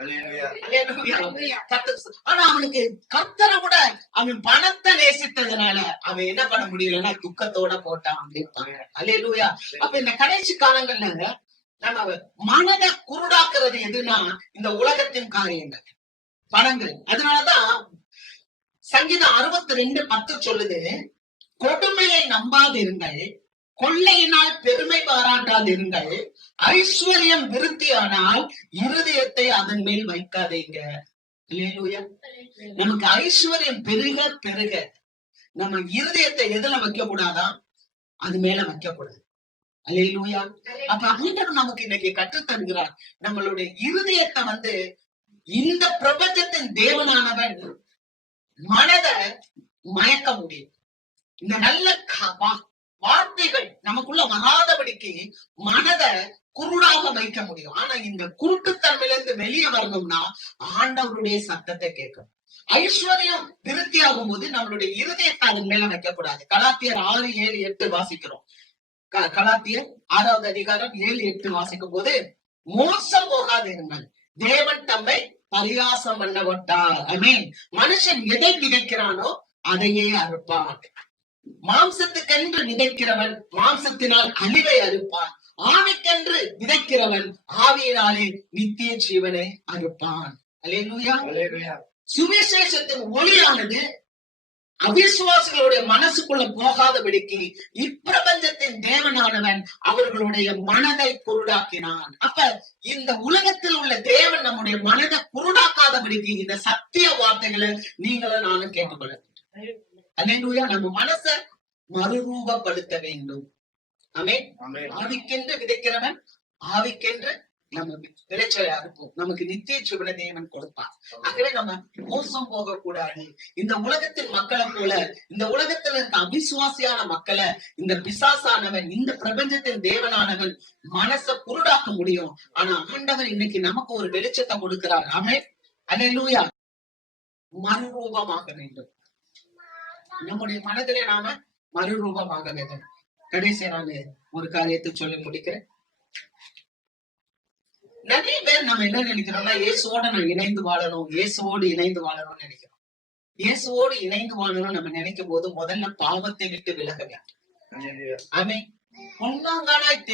ஆனா அவனுக்கு கர்த்தரை விட அவன் பணத்தை நேசித்ததுனால அவன் என்ன பண்ண முடியலன்னா துக்கத்தோட போட்டான் அப்படின்னு. அல்லேலூயா. அப்ப இந்த கடைசி காலங்கள்ல நம்ம மனதை குருடாக்குறது எதுனா இந்த உலகத்தின் காரியங்கள், பணங்கள். அதனாலதான் சங்கீதம் 62:10 சொல்லுது, கொடுமையை நம்பாதிருங்கள், கொள்ளையினால் பெருமை பாராட்டாதிருங்கள், ஐஸ்வர்யம் விருத்தியானால் இருதயத்தை அதன் மேல் வைக்காதீங்க. அல்லேலூயா. நமக்கு ஐஸ்வர்யம் பெருக பெருக நம்ம இருதயத்தை எதுல வைக்க கூடாதான்? அது மேல வைக்க கூடாது. அல்லேலூயா. அப்ப ஆண்டவர் நமக்கு இன்னைக்கு கற்றுத் தருகிறார். நம்மளுடைய இருதயத்தை இந்த பிரபஞ்சத்தின் தேவனானவன் மனதை மயக்க முடியும். இந்த நல்ல வார்த்தைகள் நமக்குள்ள வராதபடிக்கு மனதை குருடாக வைக்க முடியும். ஆனா இந்த குருட்டுத்தன்மையிலிருந்து வெளியே வரணும்னா ஆண்டவருடைய சத்தத்தை கேட்கணும். ஐஸ்வர்யம் விருத்தியாகும் போது நம்மளுடைய இருதயத்தை அதன் மேல வைக்க கூடாது. கலாத்தியர் 6:7-8 வாசிக்கிறோம். கலாத்தியர் 6வது அதிகாரம் 7-8 வாசிக்கும் போது, மோசம் போகாதிருங்கள், தேவன் தம்மை பரியாசம் பண்ண விட்டார். ஆமென். மனுஷன் எதை விதைக்கிறானோ அதையே அறுப்பான். மாம்சத்துக்கென்று விதைக்கிறவன் மாம்சத்தினால் அழிவை அறுப்பான், ஆவிக்கென்று விதைக்கிறவன் ஆவியினாலே நித்திய ஜீவனை அறுப்பான். அல்லேலூயா. சுவிசேஷத்தின் ஒளியானது அவிசுவாசிகளுடைய மனசுக்குள்ள போகாதபடிக்கு இப்பிரபஞ்சத்தின் தேவனானவன் அவர்களுடைய மனதை குருடாக்கினான். அப்ப இந்த உலகத்தில் உள்ள தேவன் நம்முடைய மனதை குருடாக்காதபடிக்கு இந்த சத்திய வார்த்தைகளை நீங்களும் நானும் கேட்டுக்கொள்ள. அல்லேலூயா. நம்ம மனசை மறுரூபப்படுத்த வேண்டும். ஆமென். ஆவிக்கென்று விதைக்கிறவன் ஆவிக்கென்று நம்ம விளைச்சலை அறுப்போம். நமக்கு நித்திய ஜீவனை தேவன் கொடுப்பான். ஆகவே நம்ம மோசம் போக கூடாது. இந்த உலகத்தின் மக்களை போல இந்த உலகத்துல இருக்க அவிசுவாசியான மக்களை இந்த பிசாசானவன், இந்த பிரபஞ்சத்தின் தேவனானவன் மனசை குருடாக்க முடியும். ஆனா ஆண்டவர் இன்னைக்கு நமக்கு ஒரு வெளிச்சத்தை கொடுக்கிறார். ஆமென். அல்லேலூயா. மறுரூபமாக வேண்டும். நம்முடைய மனதிலே நாம மறுரூபமாக வேண்டும். கடைசியா நான் ஒரு காரியத்தை சொல்லி முடிக்கிறேன். நிறைய பேர் நம்ம என்ன நினைக்கிறோம்னா, இயேசுவோட நான் இணைந்து வாழணும், இயேசுவோடு இணைந்து வாழணும்னு நினைக்கிறோம். இயேசுவோடு இணைந்து வாழணும் நம்ம நினைக்கும் போது முதல்ல பாவத்தை விட்டு விலக வேண்டும். ஆமென். பொன்னாங்கானாய்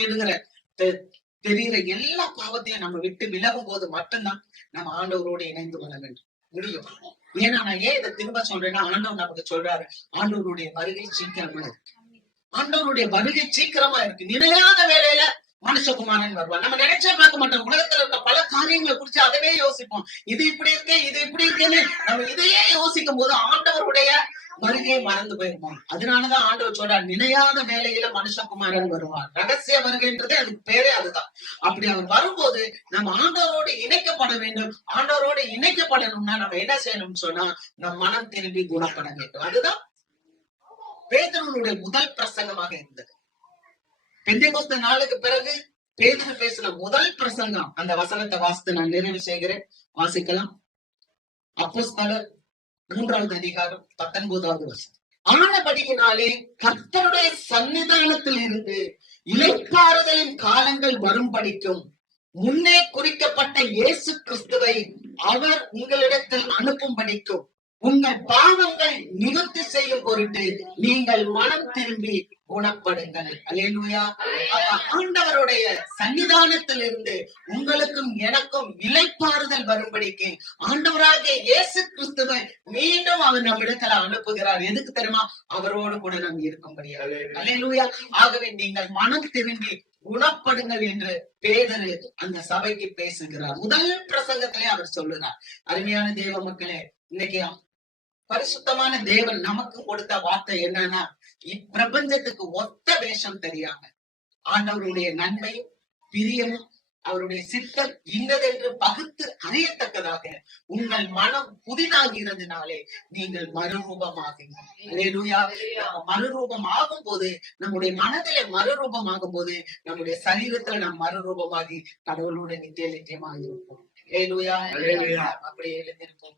தெரிகிற எல்லா பாவத்தையும் நம்ம விட்டு விலகும் போது மட்டும்தான் நம்ம ஆண்டவரோடு இணைந்து வாழ வேண்டும் முடியும். ஏன்னா நான் ஏன் இதை திரும்ப சொல்றேன்னா, ஆண்டவர் நமக்கு சொல்றாரு, ஆண்டவருடைய வருகை சீக்கிரமா இருக்கு. ஆண்டவருடைய வருகை சீக்கிரமா இருக்கு. நிலையான வேலையில மனுஷகுமாரன் வருவான். நம்ம நினைச்சே பார்க்க மாட்டோம். உலகத்துல இருக்க பல காரியங்களை குறிச்சு அதவே யோசிப்போம். இது இப்படி இருக்கு, இது இப்படி இருக்குன்னு நம்ம இதையே யோசிக்கும் போது ஆண்டவருடைய வருகையை மறந்து போயிருப்போம். அதனாலதான் ஆண்டவர் சொல்றார், நினையாத வேலையில மனுஷகுமாரன் வருவார். ரகசிய வருகைன்றது அதுக்கு பேரே அதுதான். அப்படி அவர் வரும்போது நம்ம ஆண்டவரோடு இணைக்கப்பட வேண்டும். ஆண்டவரோடு இணைக்கப்படணும்னா நம்ம என்ன செய்யணும்னு சொன்னா, நம் மனம் திரும்பி குணப்பட வேண்டும். அதுதான் பேதுருவுடைய முதல் பிரசங்கமாக இருந்தது. பெந்தேகோஸ்து நாளுக்கு பிறகு பேதுரு பேசின முதல் பிரசங்கம். அந்த வசனத்தை வாசித்து நான் நிறைவு செய்கிறேன். வாசிக்கலாம். அப்போஸ்தலர் 3வது அதிகாரம் 19வது வசனம். ஆனபடியினாலே கர்த்தருடைய சன்னிதானத்தில் இருந்து இளைப்பாறுதலின் காலங்கள் வரும்படிக்கும் முன்னே குறிக்கப்பட்ட இயேசு கிறிஸ்துவை அவர் உங்களிடத்தில் அனுப்பும்படிக்கும் உங்கள் பாவங்கள் நிவர்த்தி செய்யும் பொருட்டு நீங்கள் மனம் திரும்பி குணப்படுங்கள். அல்லேலூயா. ஆண்டவருடைய சன்னிதானத்தில் இருந்து உங்களுக்கும் எனக்கும் இளைப்பாறுதல் வரும்படிக்கு ஆண்டவராகிய இயேசு கிறிஸ்துவை மீண்டும் அவர் நம்மிடத்துல அனுப்புகிறார். எதுக்கு தெரியுமா? அவரோடு கூட நாம் இருக்கும்படியா. அல்லேலூயா. ஆகவே நீங்கள் மனம் திரும்பி குணப்படுங்கள் என்று பேதுரு அந்த சபைக்கு பேசுகிறார். முதல் பிரசங்கத்திலே அவர் சொல்லுகிறார். அருமையான தேவ மக்களே, இன்னைக்கு பரிசுத்தமான தேவன் நமக்கு கொடுத்த வார்த்தை என்னன்னா, இப்பிரபஞ்சத்துக்கு ஒத்த வேஷம் தெரியாம ஆண்டவருடைய நன்மையும் பிரியமும் அவருடைய சித்தம் இன்னதென்று பகுத்து அறியத்தக்கதாக உங்கள் மனம் புதிதாகிறதுனாலே நீங்கள் மறுரூபமாகுங்க. மறுரூபம் ஆகும் போது, நம்முடைய மனதிலே மறுரூபமாகும் போது, நம்முடைய சரீரத்துல நாம் மறுரூபமாகி கடவுளோட நித்தியமாக இருப்போம். அப்படியே எழுந்திருப்போம்.